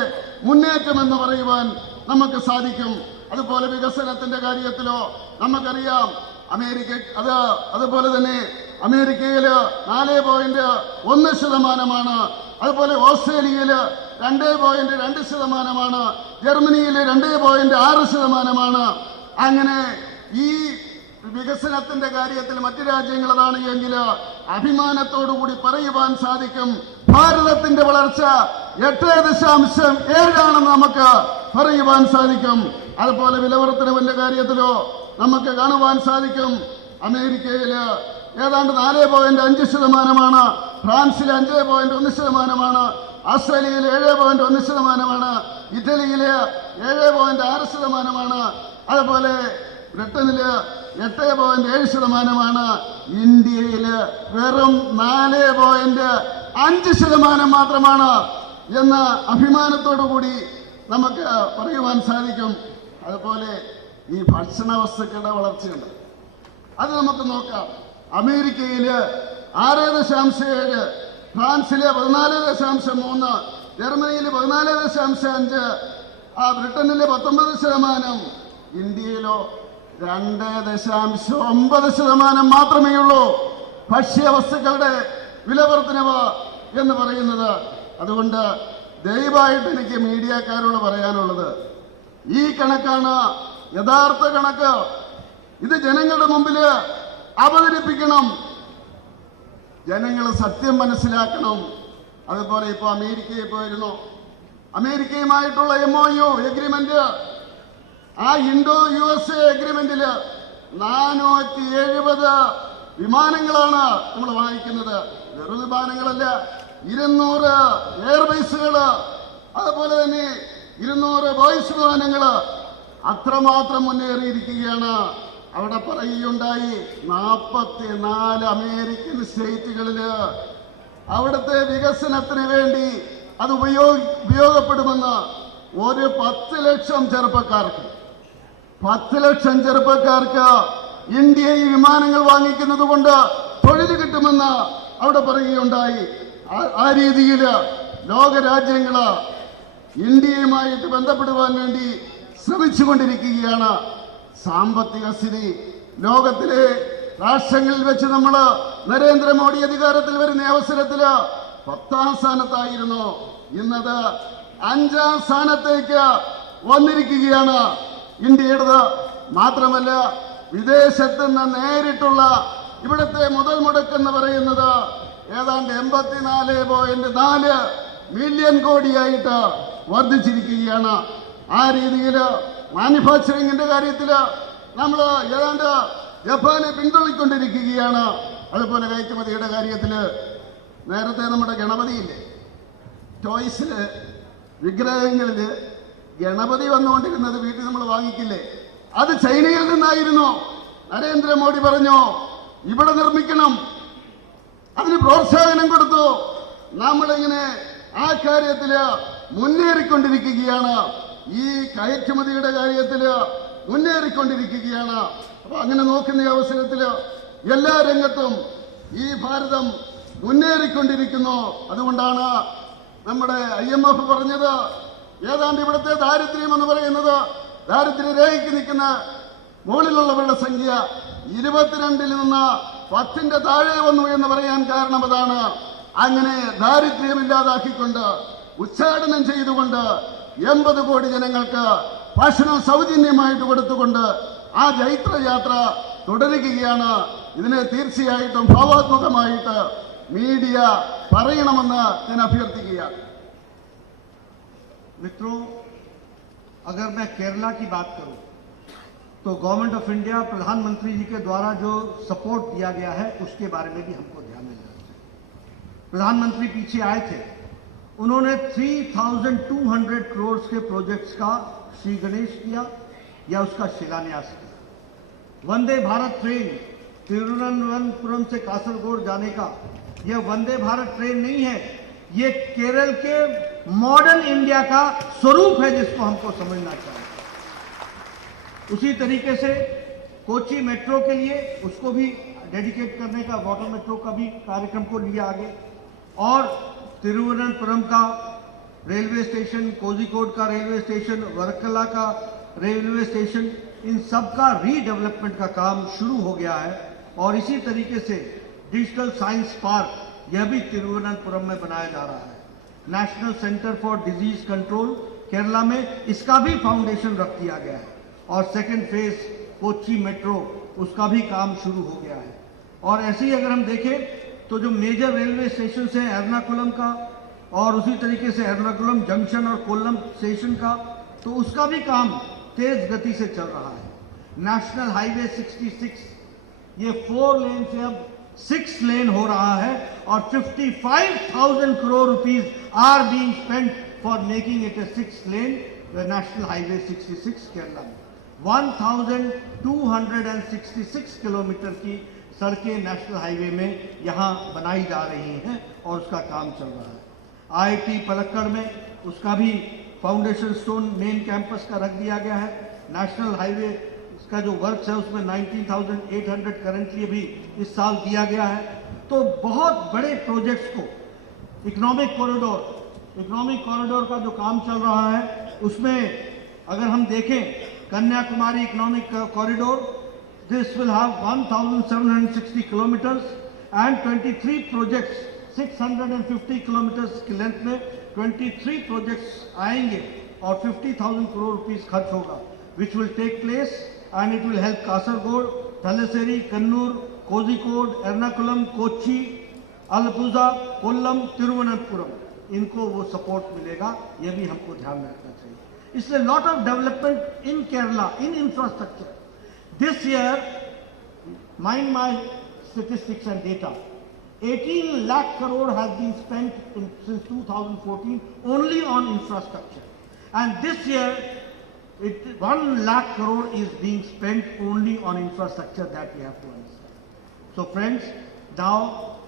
മുന്നേറ്റം എന്ന് പറയുവാൻ നമുക്ക് സാധിക്കും. അതുപോലെ വികസനത്തിന്റെ കാര്യത്തിലോ നമുക്കറിയാം, അതുപോലെ തന്നെ അമേരിക്കയിൽ 4.1%, അതുപോലെ ഓസ്ട്രേലിയയിൽ 2.2%, ജർമ്മനിയിൽ 2.6%. അങ്ങനെ ഈ വികസനത്തിന്റെ കാര്യത്തിൽ മറ്റു രാജ്യങ്ങൾ അതാണ് എങ്കിൽ അഭിമാനത്തോടുകൂടി പറയുവാൻ സാധിക്കും, ഭാരതത്തിന്റെ വളർച്ച 8.7 നമുക്ക് പറയുവാൻ സാധിക്കും. അതുപോലെ വിലവർദ്ധനവിന്റെ കാര്യത്തിലോ നമുക്ക് കാണുവാൻ സാധിക്കും. അമേരിക്കയിൽ ഏതാണ്ട് 4.5%, ഫ്രാൻസിൽ 5.1%, ഓസ്ട്രേലിയയിൽ 7.1%, ഇറ്റലിയിൽ 7.6%, അതുപോലെ ബ്രിട്ടനിൽ 8.7%, ഇന്ത്യയിൽ വെറും 4.5% മാത്രമാണ് എന്ന അഭിമാനത്തോടു കൂടി നമുക്ക് പറയുവാൻ സാധിക്കും. അതുപോലെ ഈ ഭക്ഷണ വസ്തുക്കളുടെ വളർച്ചയുണ്ട്, അത് നമുക്ക് നോക്കാം. അമേരിക്കയിൽ 6.7, ഫ്രാൻസിലെ 14.3, ജർമ്മനിയിൽ 14.5, ബ്രിട്ടനിലെ 19%, ഇന്ത്യയിലോ 2.9% മാത്രമേ ഉള്ളൂ ഭക്ഷ്യവസ്തുക്കളുടെ വില വർധനവ് എന്ന് പറയുന്നത്. അതുകൊണ്ട് ദയവായിട്ട് എനിക്ക് മീഡിയക്കാരോട് പറയാനുള്ളത്, ഈ കണക്കാണ് യഥാർത്ഥ കണക്ക്. ഇത് ജനങ്ങളുടെ മുമ്പിൽ അവതരിപ്പിക്കണം, ജനങ്ങൾ സത്യം മനസ്സിലാക്കണം. അതുപോലെ ഇപ്പോൾ അമേരിക്കയിൽ പോയിരുന്നു, അമേരിക്കയുമായിട്ടുള്ള MOU എഗ്രിമെന്റ്, ആ ഇൻഡോ USA എഗ്രിമെന്റിൽ 470 വിമാനങ്ങളാണ് നമ്മൾ വാങ്ങിക്കുന്നത്. വെറും വിമാനങ്ങളല്ല, 200 എയർബേസുകൾ, അതുപോലെ തന്നെ 200 ബോയ്സ് വിമാനങ്ങൾ അത്രമാത്രം മുന്നേറിയിരിക്കുകയാണ്. അവിടെ പറയുകയുണ്ടായി 44 അമേരിക്കൻ സ്റ്റേറ്റുകളിൽ അവിടുത്തെ വികസനത്തിന് വേണ്ടി അത് ഉപയോഗപ്പെടുമെന്ന്. ഒരു 10 ലക്ഷം ചെറുപ്പക്കാർക്ക് 10 ലക്ഷം ചെറുപ്പക്കാർക്ക് ഇന്ത്യയിൽ വിമാനങ്ങൾ വാങ്ങിക്കുന്നത് കൊണ്ട് തൊഴിൽ കിട്ടുമെന്ന് അവിടെ പറയുകയുണ്ടായി. ആ രീതിയിൽ ലോകരാജ്യങ്ങൾ ഇന്ത്യയുമായിട്ട് ബന്ധപ്പെടുവാൻ വേണ്ടി ശ്രമിച്ചുകൊണ്ടിരിക്കുകയാണ്. സാമ്പത്തിക സ്ഥിതി ലോകത്തിലെ രാഷ്ട്രങ്ങളിൽ വെച്ച് നമ്മൾ നരേന്ദ്രമോദി അധികാരത്തിൽ വരുന്ന അവസരത്തിൽ 10ാം സ്ഥാനത്തായിരുന്നു, ഇന്നത് 5ാം സ്ഥാനത്തേക്ക് വന്നിരിക്കുകയാണ് ഇന്ത്യയുടേത്. മാത്രമല്ല, വിദേശത്ത് നിന്ന് നേരിട്ടുള്ള ഇവിടുത്തെ മുതൽ മുടക്കെന്ന് പറയുന്നത് ഏതാണ്ട് 84.4 മില്യൺ കോടിയായിട്ട് വർദ്ധിച്ചിരിക്കുകയാണ്. ആ രീതിയിൽ മാനുഫാക്ചറിങ്ങിന്റെ കാര്യത്തിൽ നമ്മൾ ഏതാണ്ട് ജപ്പാനെ പിന്തുണയ്ക്കൊണ്ടിരിക്കുകയാണ്. അതുപോലെ കയറ്റുമതിയുടെ കാര്യത്തിൽ നേരത്തെ നമ്മുടെ ഗണപതിയില്ലേ, ടോയ്സില് വിഗ്രഹങ്ങളിൽ ഗണപതി വന്നുകൊണ്ടിരുന്നത് വീട്ടിൽ നമ്മൾ വാങ്ങിക്കില്ലേ, അത് ചൈനയിൽ നിന്നായിരുന്നു. നരേന്ദ്രമോദി പറഞ്ഞു ഇവിടെ നിർമ്മിക്കണം, അതിന് പ്രോത്സാഹനം കൊടുത്തു. നമ്മളിങ്ങനെ ആ കാര്യത്തിൽ മുന്നേറിക്കൊണ്ടിരിക്കുകയാണ്, ഈ കയറ്റുമതിയുടെ കാര്യത്തിൽ മുന്നേറിക്കൊണ്ടിരിക്കുകയാണ്. അപ്പൊ അങ്ങനെ നോക്കുന്ന അവസരത്തിൽ എല്ലാ രംഗത്തും ഈ ഭാരതം മുന്നേറിക്കൊണ്ടിരിക്കുന്നു. അതുകൊണ്ടാണ് നമ്മുടെ IMF പറഞ്ഞത് ഏതാണ്ട് ഇവിടുത്തെ ദാരിദ്ര്യം എന്ന് പറയുന്നത്, ദാരിദ്ര്യരേഖയ്ക്ക് നിൽക്കുന്ന മുകളിലുള്ളവരുടെ സംഖ്യ 22-ൽ നിന്ന് 10-ന്റെ താഴെ വന്നു എന്ന് പറയാൻ കാരണം അതാണ്. അങ്ങനെ ദാരിദ്ര്യമില്ലാതാക്കിക്കൊണ്ട് ഉച്ചാടനം ചെയ്തുകൊണ്ട് 80 കോടി ജനങ്ങൾക്ക് ഭക്ഷണം സൗജന്യമായിട്ട് കൊടുത്തുകൊണ്ട് ആ ജൈത്രയാത്ര തുടരുകയാണ്. ഇതിനെ തീർച്ചയായിട്ടും ഭാവാത്മകമായിട്ട് मीडिया പറയണമെന്ന് ഞാൻ അഭ്യർത്ഥിക്കുകയാണ്. मित्रों, अगर मैं केरला की बात करूं तो गवर्नमेंट ऑफ इंडिया प्रधानमंत्री जी के द्वारा जो सपोर्ट दिया गया है उसके बारे में भी हमको ध्यान में रखना चाहिए। प्रधानमंत्री पीछे आए थे, उन्होंने 3200 करोड़ के प्रोजेक्ट्स का श्री गणेश किया या उसका शिलान्यास किया। वंदे भारत ट्रेन तिरुवनंतपुरम से कासरगोड जाने का यह वंदे भारत ट्रेन नहीं है, ये केरल के मॉडर्न इंडिया का स्वरूप है जिसको हमको समझना चाहिए। उसी तरीके से कोची मेट्रो के लिए उसको भी डेडिकेट करने का, वाटर मेट्रो का भी कार्यक्रम को लिया आगे, और तिरुवनंतपुरम का रेलवे स्टेशन, कोझिकोड का रेलवे स्टेशन, वर्कला का रेलवे स्टेशन, इन सब का रीडेवलपमेंट का काम शुरू हो गया है। और इसी तरीके से डिजिटल साइंस पार्क यह भी तिरुवनंतपुरम में बनाया जा रहा है। National centre for disease control Kerala में इसका भी फाउंडेशन रख दिया गया है। और सेकंड फेज कोची मेट्रो उसका भी काम शुरू हो गया है। और ऐसे ही अगर हम देखें तो जो मेजर रेलवे स्टेशन है एर्नाकुलम का, और उसी तरीके से एर्नाकुलम जंक्शन और कोल्लम स्टेशन का, तो उसका भी काम तेज गति से चल रहा है। नेशनल हाईवे 66 ये 4 लेन से अब 6 लेन हो रहा है और 55,000 crore rupees are being spent for making it a 6 lane national highway 66 Kerala में 1266 किलोमीटर की सड़कें नेशनल हाईवे में यहाँ बनाई जा रही हैं और उसका काम चल रहा है। आईआईटी पलक्कड़ में उसका भी फाउंडेशन स्टोन मेन कैंपस का रख दिया गया है। नेशनल हाईवे का जो वर्क है उसमें 19,800 करेंटली भी इस साल दिया गया है। तो बहुत बड़े प्रोजेक्ट्स को इकोनॉमिक कॉरिडोर का जो काम चल रहा है उसमें अगर हम देखें Kanyakumari economic corridor, this will have 1,760 kilometers and 23 projects 650 kilometers की लेंथ में 23 प्रोजेक्ट्स आएंगे और 50,000 करोड़ रुपीस खर्च होगा, which will take place and it will help Kasaragod, थलेसेरी, Kannur, Kozhikode, Ernakulam, Kochi, आलपुजा, Kollam, Thiruvananthapuram, इनको वो सपोर्ट मिलेगा। ये भी हमको ध्यान रखना चाहिए। इसलिए lot of development in Kerala in infrastructure this year, mind my statistics and data, 18 lakh crore has been spent since 2014 only on infrastructure, and this year 1 lakh crore is being spent only on infrastructure. That we have to understand. So friends, now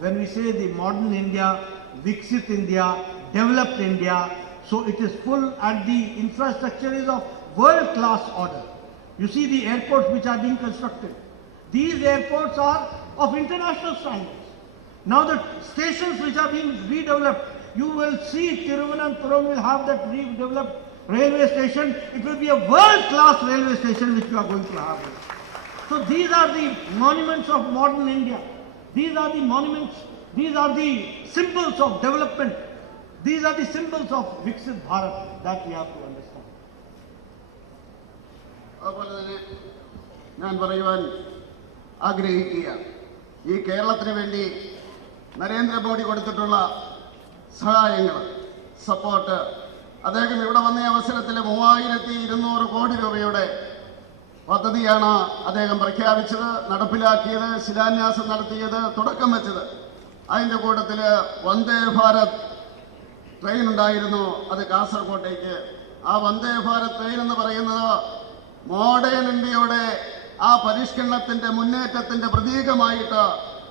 when we say the modern India, Viksit India, developed India, so it is full and the infrastructure is of world class order. You see the airports which are being constructed. These airports are of international standards. Now the stations which are being redeveloped, you will see Thiruvananthapuram will have that redeveloped railway station. It will be a world-class railway station which you are going to have. So these are the monuments of modern India. These are the monuments, these are the symbols of development. These are the symbols of Viksit Bharat that we have to understand. അതുപോലെ തന്നെ ഞാൻ പറയുവാൻ ആഗ്രഹിക്കുകയാണ്, ഈ കേരളത്തിന് വേണ്ടി നരേന്ദ്രമോദി കൊടുത്തിട്ടുള്ള സഹായങ്ങൾ, സപ്പോർട്ട്, അദ്ദേഹം ഇവിടെ വന്ന അവസരത്തിൽ 3,200 കോടി രൂപയുടെ പദ്ധതിയാണ് അദ്ദേഹം പ്രഖ്യാപിച്ചത്, നടപ്പിലാക്കിയത്, ശിലാന്യാസം നടത്തിയത്, തുടക്കം വെച്ചത്. അതിൻ്റെ കൂട്ടത്തിൽ വന്ദേ ഭാരത് ട്രെയിൻ ഉണ്ടായിരുന്നു, അത് കാസർഗോട്ടേക്ക്. ആ വന്ദേ ഭാരത് ട്രെയിൻ എന്ന് പറയുന്നത് മോഡേൺ ഇന്ത്യയുടെ ആ പരിഷ്കരണത്തിന്റെ മുന്നേറ്റത്തിന്റെ പ്രതീകമായിട്ട്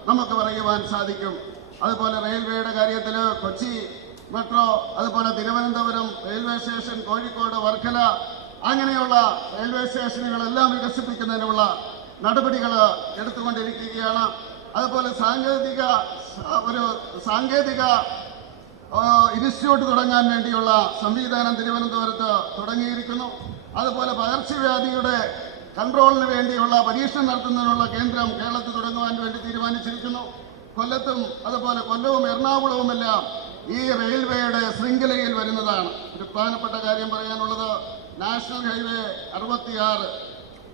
നമുക്ക് പറയുവാൻ സാധിക്കും. അതുപോലെ റെയിൽവേയുടെ കാര്യത്തിൽ കൊച്ചി മെട്രോ, അതുപോലെ തിരുവനന്തപുരം റെയിൽവേ സ്റ്റേഷൻ, കോഴിക്കോട്, വർക്കല, അങ്ങനെയുള്ള റെയിൽവേ സ്റ്റേഷനുകളെല്ലാം വികസിപ്പിക്കുന്നതിനുള്ള നടപടികൾ എടുത്തുകൊണ്ടിരിക്കുകയാണ്. അതുപോലെ സാങ്കേതിക ഇൻസ്റ്റിറ്റ്യൂട്ട് തുടങ്ങാൻ വേണ്ടിയുള്ള സംവിധാനം തിരുവനന്തപുരത്ത് തുടങ്ങിയിരിക്കുന്നു. അതുപോലെ പകർച്ചവ്യാധിയുടെ കൺട്രോളിന് വേണ്ടിയുള്ള പരീക്ഷണം നടത്തുന്നതിനുള്ള കേന്ദ്രം കേരളത്തിൽ തുടങ്ങുവാൻ വേണ്ടി തീരുമാനിച്ചിരിക്കുന്നു. കൊല്ലത്തും അതുപോലെ കൊല്ലവും എറണാകുളവുമെല്ലാം ഈ റെയിൽവേയുടെ ശൃംഖലയിൽ വരുന്നതാണ്. ഒരു പ്രധാനപ്പെട്ട കാര്യം പറയാനുള്ളത്, നാഷണൽ ഹൈവേ 66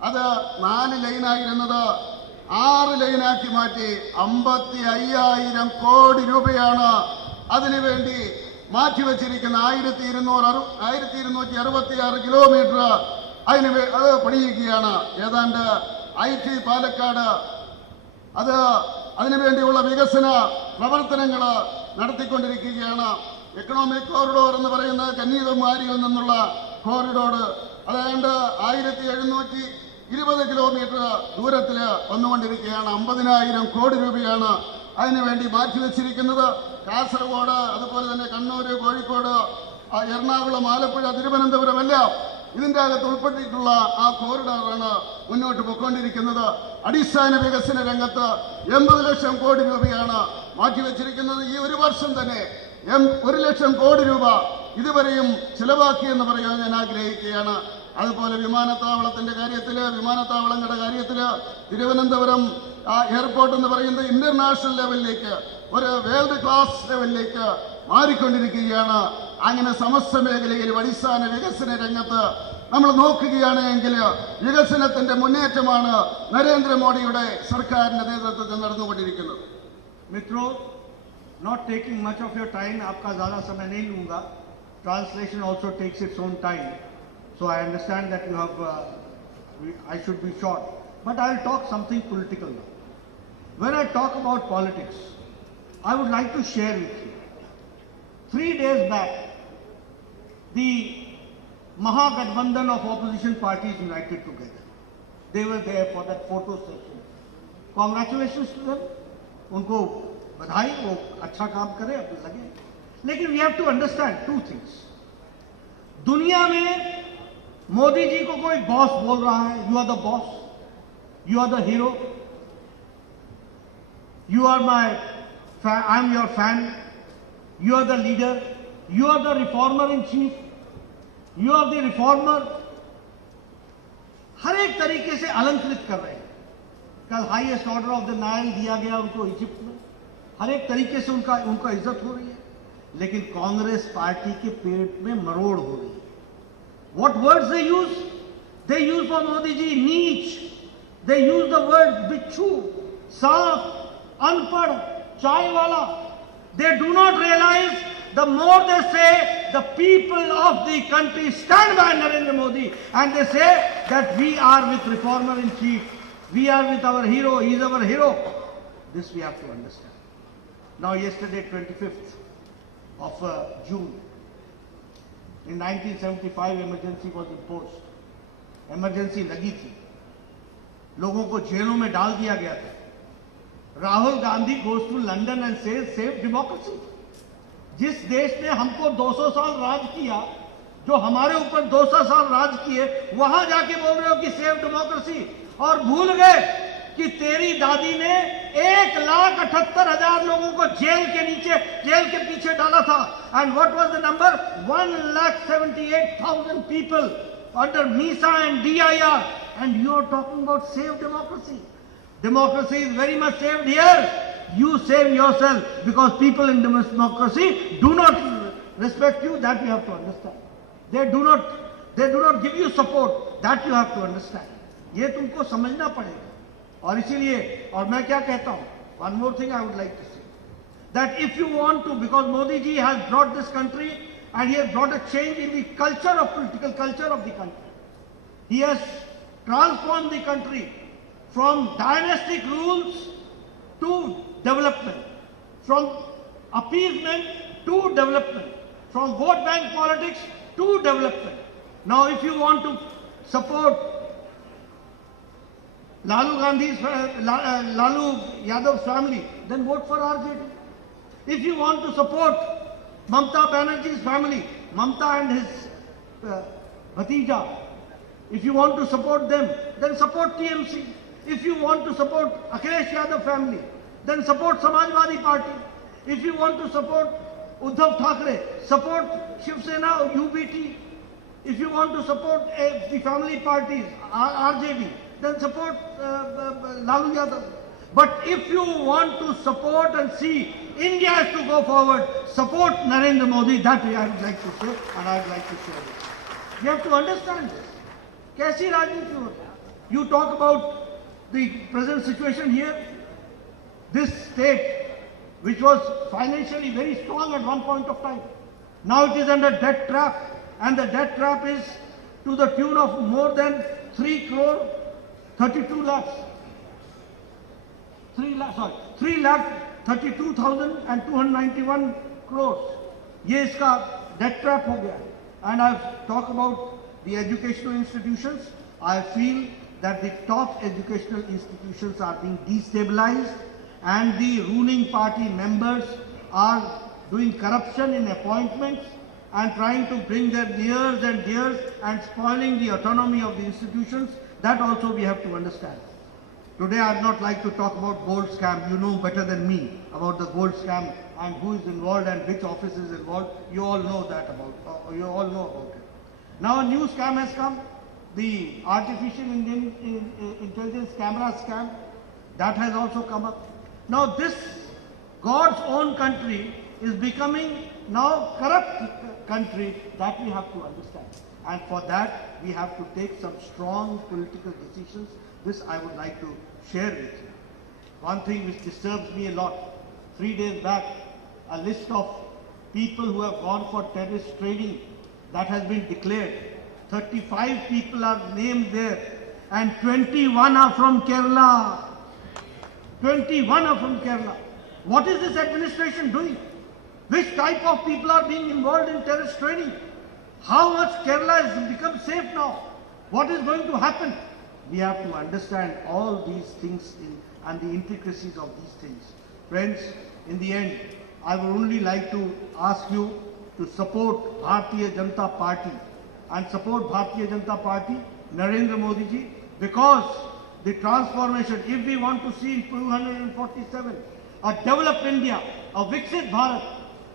അത് 4 ലൈനായിരുന്നത് 6 ലൈനാക്കി മാറ്റി 55,000 കോടി രൂപയാണ് അതിനുവേണ്ടി മാറ്റിവെച്ചിരിക്കുന്ന. 1,266 കിലോമീറ്റർ അത് പണിയുകയാണ്. ഏതാണ്ട് IT പാലക്കാട് അതിനുവേണ്ടിയുള്ള വികസന പ്രവർത്തനങ്ങൾ നടത്തിക്കൊണ്ടിരിക്കുകയാണ്. എക്കണോമിക് കോറിഡോർ എന്ന് പറയുന്നത് കന്യാകുമാരിയിൽ നിന്നുള്ള കോറിഡോർ അതായത് 1,720 കിലോമീറ്റർ ദൂരത്തിൽ വന്നുകൊണ്ടിരിക്കുകയാണ്. 50,000 കോടി രൂപയാണ് അതിനുവേണ്ടി മാറ്റിവെച്ചിരിക്കുന്നത്. കാസർഗോഡ്, അതുപോലെ തന്നെ കണ്ണൂർ, കോഴിക്കോട്, എറണാകുളം, ആലപ്പുഴ, തിരുവനന്തപുരം എല്ലാം ഇതിൻ്റെ അകത്ത് ഉൾപ്പെട്ടിട്ടുള്ള ആ കോറിഡോറാണ് മുന്നോട്ട് പോയിക്കൊണ്ടിരിക്കുന്നത്. അടിസ്ഥാന വികസന രംഗത്ത് 80 ലക്ഷം കോടി രൂപയാണ് മാറ്റിവെച്ചിരിക്കുന്നത്. ഈ ഒരു വർഷം തന്നെ 1 ലക്ഷം കോടി രൂപ ഇതുവരെയും ചിലവാക്കിയെന്ന് പറയാൻ ഞാൻ ആഗ്രഹിക്കുകയാണ്. അതുപോലെ വിമാനത്താവളത്തിന്റെ കാര്യത്തിൽ, വിമാനത്താവളങ്ങളുടെ കാര്യത്തിൽ തിരുവനന്തപുരം എയർപോർട്ട് എന്ന് പറയുന്നത് ഇന്റർനാഷണൽ ലെവലിലേക്ക്, ഒരു വേൾഡ് ക്ലാസ് ലെവലിലേക്ക് മാറിക്കൊണ്ടിരിക്കുകയാണ്. അങ്ങനെ സമസ്ത മേഖലയിൽ അടിസ്ഥാന വികസന രംഗത്ത് നമ്മൾ നോക്കുകയാണെങ്കിൽ വികസനത്തിന്റെ മുന്നേറ്റമാണ് നരേന്ദ്രമോദിയുടെ സർക്കാരിന്റെ നേതൃത്വത്തിൽ നടന്നുകൊണ്ടിരിക്കുന്നത്. मित्रों, not taking much of your time, आपका ज़्यादा समय नहीं लूँगा. Translation also takes its own time. So I understand that you have I should be short. But I will talk something political now. When I talk about politics, I would like to share with you. 3 days back, the Mahagathbandhan of opposition parties united together. They were there for that photo session. Congratulations to them. उनको बधाई, वो अच्छा काम करे, अपने लगे. लेकिन we have to understand two things. दुनिया में मोदी जी को कोई बॉस बोल रहा है, you are the boss, you are the hero, you are my fan, I am your fan, you are the leader, you are the reformer in chief, you are the reformer. हर एक तरीके से अलंकृत कर रहे हैं. कल highest order of the Nile दिया गया उनको इजिप्ट में. हर एक तरीके से उनका इज्जत हो रही है. लेकिन कांग्रेस पार्टी के पेट में मरोड़ हो रही है. What words they use? They use for Modi ji नीच. They use the word बिच्छू, सांप, अनपढ़, चाय वाला. They do not realize the more they say, the people of the country stand by Narendra Modi and they say that we are with reformer in chief, we are with our hero, he is our hero. This we have to understand. Now yesterday 25th of June, in 1975 emergency was imposed. Emergency लगी थी. लोगों को जेलों में डाल दिया गया था. Rahul Gandhi goes to London and says save democracy. जिस देश ने हमको 200 साल राज किया, जो हमारे ऊपर 200 साल राज किए, वहां जाके बोल रहे हो कि सेव डेमोक्रेसी, और भूल गए कि तेरी दादी ने 1,78,000 लोगों को जेल के पीछे डाला था. And what was the number? 1,78,000 people under MISA and DIR. And you are talking about save democracy. Democracy is very much saved here. You save yourself because people in democracy do not respect you. That you have to understand. They do not give you support. That you have to understand. ये तुमको समझना पड़ेगा. और इसीलिए, और मैं क्या कहता हूँ, one more thing I would like to say, that if you want to, because Modi ji has brought this country and he has brought a change in the culture of political culture of the country. He has transformed the country from dynastic rules to development, from appeasement to development, from vote bank politics to development. Now if you want to support Lalu Yadav's family, then vote for RJD. If you want to support Mamata Banerjee's family, Mamata and his Bhatija, if you want to support them, then support TMC. If you want to support Akhilesh Yadav family, then support Samajwadi Party. If you want to support Uddhav Thackeray, support Shiv Sena or UBT. If you want to support the family parties, RJD, then support Lalu Yadav. But if you want to support and see India has to go forward, support Narendra Modi. That I would like to say, and I would like to share it. You have to understand this. कैसी राजनीति हो रही है? You talk about the present situation here. This state, which was financially very strong at one point of time, now it is under debt trap, and the debt trap is to the tune of more than 3 crore 32 lakhs. 3,32,291 crores. ये इसका debt trap हो गया है. And I've talked about the educational institutions. I feel that the top educational institutions are being destabilized and the ruling party members are doing corruption in appointments and trying to bring their nears and dears and spoiling the autonomy of the institutions. That also we have to understand. Today I would not like to talk about gold scam. You know better than me about the gold scam and who is involved and which office is involved. You all know that you all know about it. Now a new scam has come. The artificial intelligence camera scam, that has also come up. Now this God's own country is becoming now corrupt country. That we have to understand. And for that we have to take some strong political decisions. This I would like to share with you. One thing which disturbs me a lot, 3 days back, a list of people who have gone for terrorist training that has been declared. 35 people are named there. and 21 are from Kerala. 21 are from Kerala. What is this administration doing? Which type of people are being involved in terrorist training? How much Kerala has become safe now? What is going to happen? We have to understand all these things and the intricacies of these things. Friends, in the end, I would only like to ask you to support Bharatiya Janata Party and support Bharatiya Janata Party, Narendra Modi ji, because the transformation, if we want to see in 247, a developed India, a Viksit Bharat,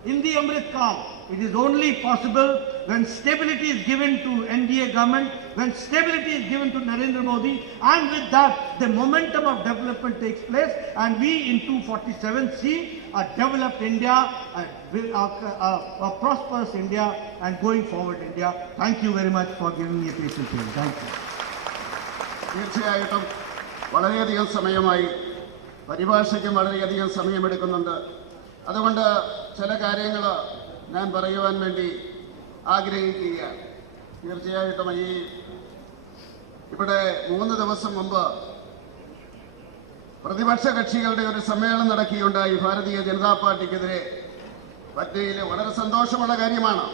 in the Amrit Kal, it is only possible when stability is given to NDA government, when stability is given to Narendra Modi, and with that, the momentum of development takes place, and we in 247 see a developed India, a prosperous India, and going forward India. Thank you very much for giving me a patient hearing. Thank you. തീർച്ചയായിട്ടും വളരെയധികം സമയമായി പരിഭാഷയ്ക്കും വളരെയധികം സമയമെടുക്കുന്നുണ്ട്. അതുകൊണ്ട് ചില കാര്യങ്ങൾ ഞാൻ പറയുവാൻ വേണ്ടി ആഗ്രഹിക്കുകയാണ്. തീർച്ചയായിട്ടും ഇവിടെ 3 ദിവസം മുമ്പ് പ്രതിപക്ഷ കക്ഷികളുടെ ഒരു സമ്മേളനം നടക്കുകയുണ്ടായി ഭാരതീയ ജനതാ പാർട്ടിക്കെതിരെ. പറ്റ്നയിൽ വളരെ സന്തോഷമുള്ള കാര്യമാണ്.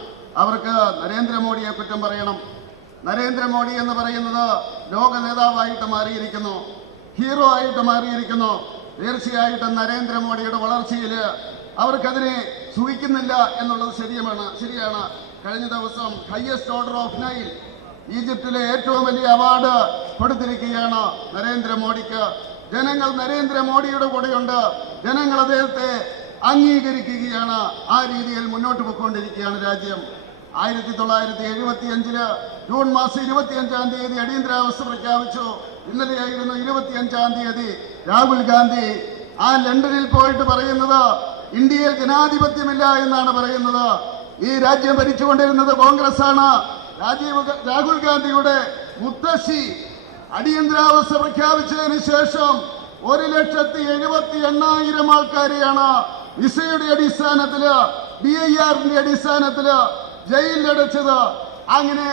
അവർക്ക് നരേന്ദ്രമോദിയെ കുറ്റം പറയണം. നരേന്ദ്രമോദി എന്ന് പറയുന്നത് ലോക നേതാവായിട്ട് മാറിയിരിക്കുന്നു, ഹീറോ ആയിട്ട് മാറിയിരിക്കുന്നു. തീർച്ചയായിട്ടും നരേന്ദ്രമോദിയുടെ വളർച്ചയിൽ അവർക്കതിനെ സൂഹിക്കുന്നില്ല എന്നുള്ളത് ശരിയാണ്. കഴിഞ്ഞ ദിവസം ഹയസ്റ്റ് ഓർഡർ ഓഫ് നൈൽ, ഈജിപ്തിലെ ഏറ്റവും വലിയ അവാർഡ് കൊടുത്തിരിക്കുകയാണ് നരേന്ദ്രമോദിക്ക്. ജനങ്ങൾ നരേന്ദ്രമോദിയുടെ കൂടെയുണ്ട്. ജനങ്ങൾ അദ്ദേഹത്തെ അംഗീകരിക്കുകയാണ്. ആ രീതിയിൽ മുന്നോട്ട് പോയിക്കൊണ്ടിരിക്കുകയാണ് രാജ്യം. 1975 ജൂൺ മാസം 25-ാം തീയതി അടിയന്തരാവസ്ഥ പ്രഖ്യാപിച്ചു. ഇന്നലെയായിരുന്നു 25-ാം തീയതി രാഹുൽ ഗാന്ധി ലണ്ടനിൽ പോയിട്ട് പറയുന്നത് ഇന്ത്യയിൽ ജനാധിപത്യമില്ല എന്നാണ് പറയുന്നത്. ഈ രാജ്യം ഭരിച്ചുകൊണ്ടിരുന്നത് കോൺഗ്രസ് ആണ്. രാഹുൽ ഗാന്ധിയുടെ മുത്തശ്ശി അടിയന്തരാവസ്ഥ പ്രഖ്യാപിച്ചതിന് ശേഷം 1,78,000 ആൾക്കാരെയാണ് വിസയുടെ അടിസ്ഥാനത്തില്, BIR-ന്റെ അടിസ്ഥാനത്തില് ജയിലിലടച്ചത്. അങ്ങനെ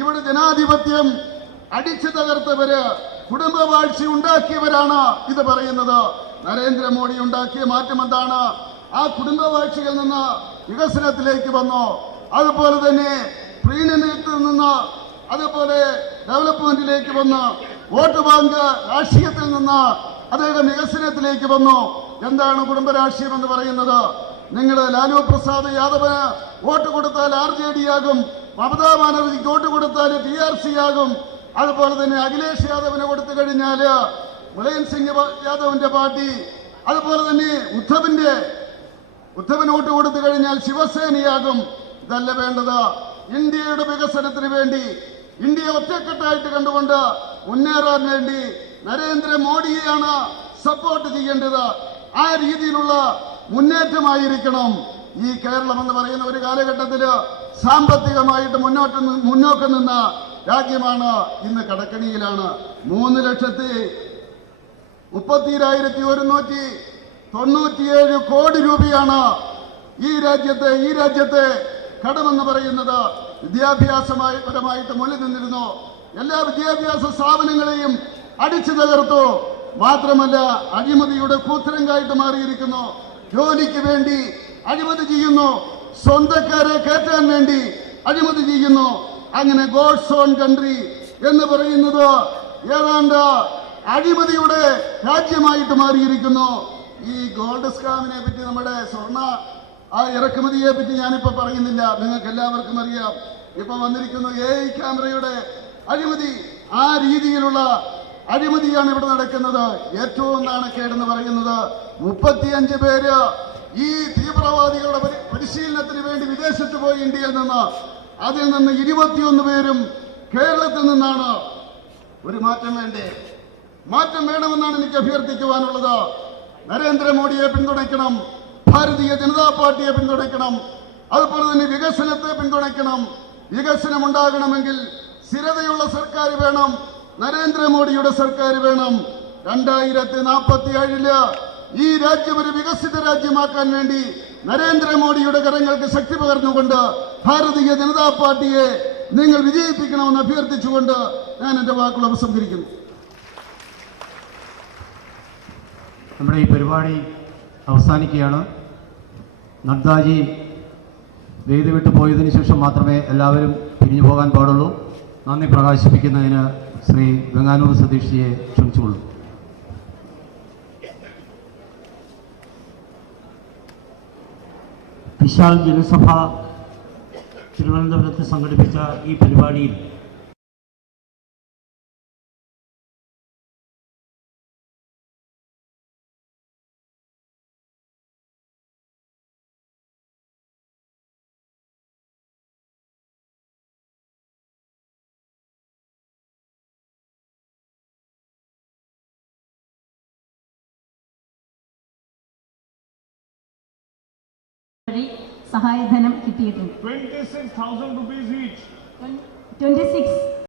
ഇവിടെ ജനാധിപത്യം അടിച്ചു തകർത്തവര്, കുടുംബവാഴ്ച ഉണ്ടാക്കിയവരാണ് ഇത് പറയുന്നത്. നരേന്ദ്രമോദി ഉണ്ടാക്കിയ മാറ്റം എന്താണ്? ആ കുടുംബവാഴ്ചയിൽ നിന്ന് വികസനത്തിലേക്ക് വന്നു. അതുപോലെ തന്നെ പ്രീണനത്തിൽ നിന്ന് അതുപോലെ ഡെവലപ്മെന്റിലേക്ക് വന്ന് വോട്ട് ബാങ്ക് രാഷ്ട്രീയത്തിൽ നിന്ന് അദ്ദേഹം വികസനത്തിലേക്ക് വന്നു. എന്താണ് കുടുംബ രാഷ്ട്രീയം എന്ന് പറയുന്നത്? നിങ്ങൾ ലാലു പ്രസാദ് യാദവിന് വോട്ട് കൊടുത്താൽ RJD ആകും, മമതാ ബാനർജിക്ക് വോട്ട് കൊടുത്താൽ TRC ആകും. അതുപോലെ തന്നെ അഖിലേഷ് യാദവിന് കൊടുത്തു കഴിഞ്ഞാൽ മുലായം സിംഗ് യാദവിന്റെ പാർട്ടി, അതുപോലെ തന്നെ ഉദ്ധവന് വോട്ട് കൊടുത്തു കഴിഞ്ഞാൽ ശിവസേനയാകും. ഇതല്ല വേണ്ടത്. ഇന്ത്യയുടെ വികസനത്തിന് വേണ്ടി, ഇന്ത്യ ഒറ്റക്കെട്ടായിട്ട് കണ്ടുകൊണ്ട് മുന്നേറാൻ വേണ്ടി നരേന്ദ്രമോദിയെയാണ് സപ്പോർട്ട് ചെയ്യേണ്ടത്. ആ രീതിയിലുള്ള മുന്നേറ്റമായിരിക്കണം. ഈ കേരളം എന്ന് പറയുന്ന ഒരു കാലഘട്ടത്തില് സാമ്പത്തികമായിട്ട് മുന്നോക്കം നിന്ന രാജ്യമാണ്. ഇന്ന് കടക്കണിയിലാണ്. 3,32,197 കോടി രൂപയാണ് ഈ രാജ്യത്തെ കടമെന്ന് പറയുന്നത്. വിദ്യാഭ്യാസപരമായിട്ട് മുന്നിൽ നിന്നിരുന്നു. എല്ലാ വിദ്യാഭ്യാസ സ്ഥാപനങ്ങളെയും അടിച്ചു തകർത്തു. മാത്രമല്ല അഴിമതിയുടെ കൂത്തരങ്കായിട്ട് മാറിയിരിക്കുന്നു. ജോലിക്ക് വേണ്ടി അഴിമതി ചെയ്യുന്നു, സ്വന്തക്കാരെ കയറ്റാൻ വേണ്ടി അഴിമതി ചെയ്യുന്നു. അങ്ങനെ ഗോഡ്സ് ഓൺ കൺട്രി എന്ന് പറയുന്നത് ഏതാണ്ട് അഴിമതിയുടെ രാജ്യമായിട്ട് മാറിയിരിക്കുന്നു. ഈ ഗോൾഡ് സ്കാമിനെ പറ്റി, നമ്മുടെ സ്വർണ്ണ ഇറക്കുമതിയെ പറ്റി ഞാനിപ്പോ പറയുന്നില്ല, നിങ്ങൾക്ക് എല്ലാവർക്കും അറിയാം. ഇപ്പൊ വന്നിരിക്കുന്നു AI ക്യാമറയുടെ അഴിമതി. ആ രീതിയിലുള്ള അഴിമതിയാണ് ഇവിടെ നടക്കുന്നത്. ഏറ്റവും നാണക്കേടെന്ന് പറയുന്നത് 35 പേര് ഈ തീവ്രവാദികളുടെ പരിശീലനത്തിന് വേണ്ടി വിദേശത്ത് പോയി ഇന്ത്യയിൽ നിന്ന്. അതിൽ നിന്ന് 21 പേരും കേരളത്തിൽ നിന്നാണ്. ഒരു മാറ്റം വേണ്ടേ? മാറ്റം വേണമെന്നാണ് എനിക്ക് അഭ്യർത്ഥിക്കുവാനുള്ളത്. നരേന്ദ്രമോദിയെ പിന്തുണയ്ക്കണം, ഭാരതീയ ജനതാ പാർട്ടിയെ പിന്തുണയ്ക്കണം, അതുപോലെ തന്നെ വികസനത്തെ പിന്തുണയ്ക്കണം. വികസനം ഉണ്ടാകണമെങ്കിൽ സ്ഥിരതയുള്ള സർക്കാർ വേണം, നരേന്ദ്രമോദിയുടെ സർക്കാർ വേണം. 2047 ഈ രാജ്യം ഒരു വികസിത രാജ്യമാക്കാൻ വേണ്ടി നരേന്ദ്രമോദിയുടെ കരങ്ങൾക്ക് ശക്തി പകർന്നുകൊണ്ട് ഭാരതീയ ജനതാ പാർട്ടിയെ നിങ്ങൾ വിജയിപ്പിക്കണമെന്ന് അഭ്യർത്ഥിച്ചുകൊണ്ട് ഞാൻ എൻ്റെ വാക്കുകൾ ഉപസംഹരിക്കുന്നു. നമ്മുടെ ഈ പരിപാടി അവസാനിക്കുകയാണ്. നദ്ദാജി വേദി വിട്ടു പോയതിനു ശേഷം മാത്രമേ എല്ലാവരും പിരിഞ്ഞു പോകാൻ പാടുള്ളൂ. നന്ദി പ്രകാശിപ്പിക്കുന്നതിന് ശ്രീ വെങ്ങാനൂർ സതീഷ്ജിയെ ക്ഷണിച്ചുകൊള്ളു. വിശാൽ ജനസഭ തിരുവനന്തപുരത്ത് സംഘടിപ്പിച്ച ഈ പരിപാടിയിൽ സഹായധനം കിട്ടിയിട്ടുണ്ട്. 26,000 rupees each. 26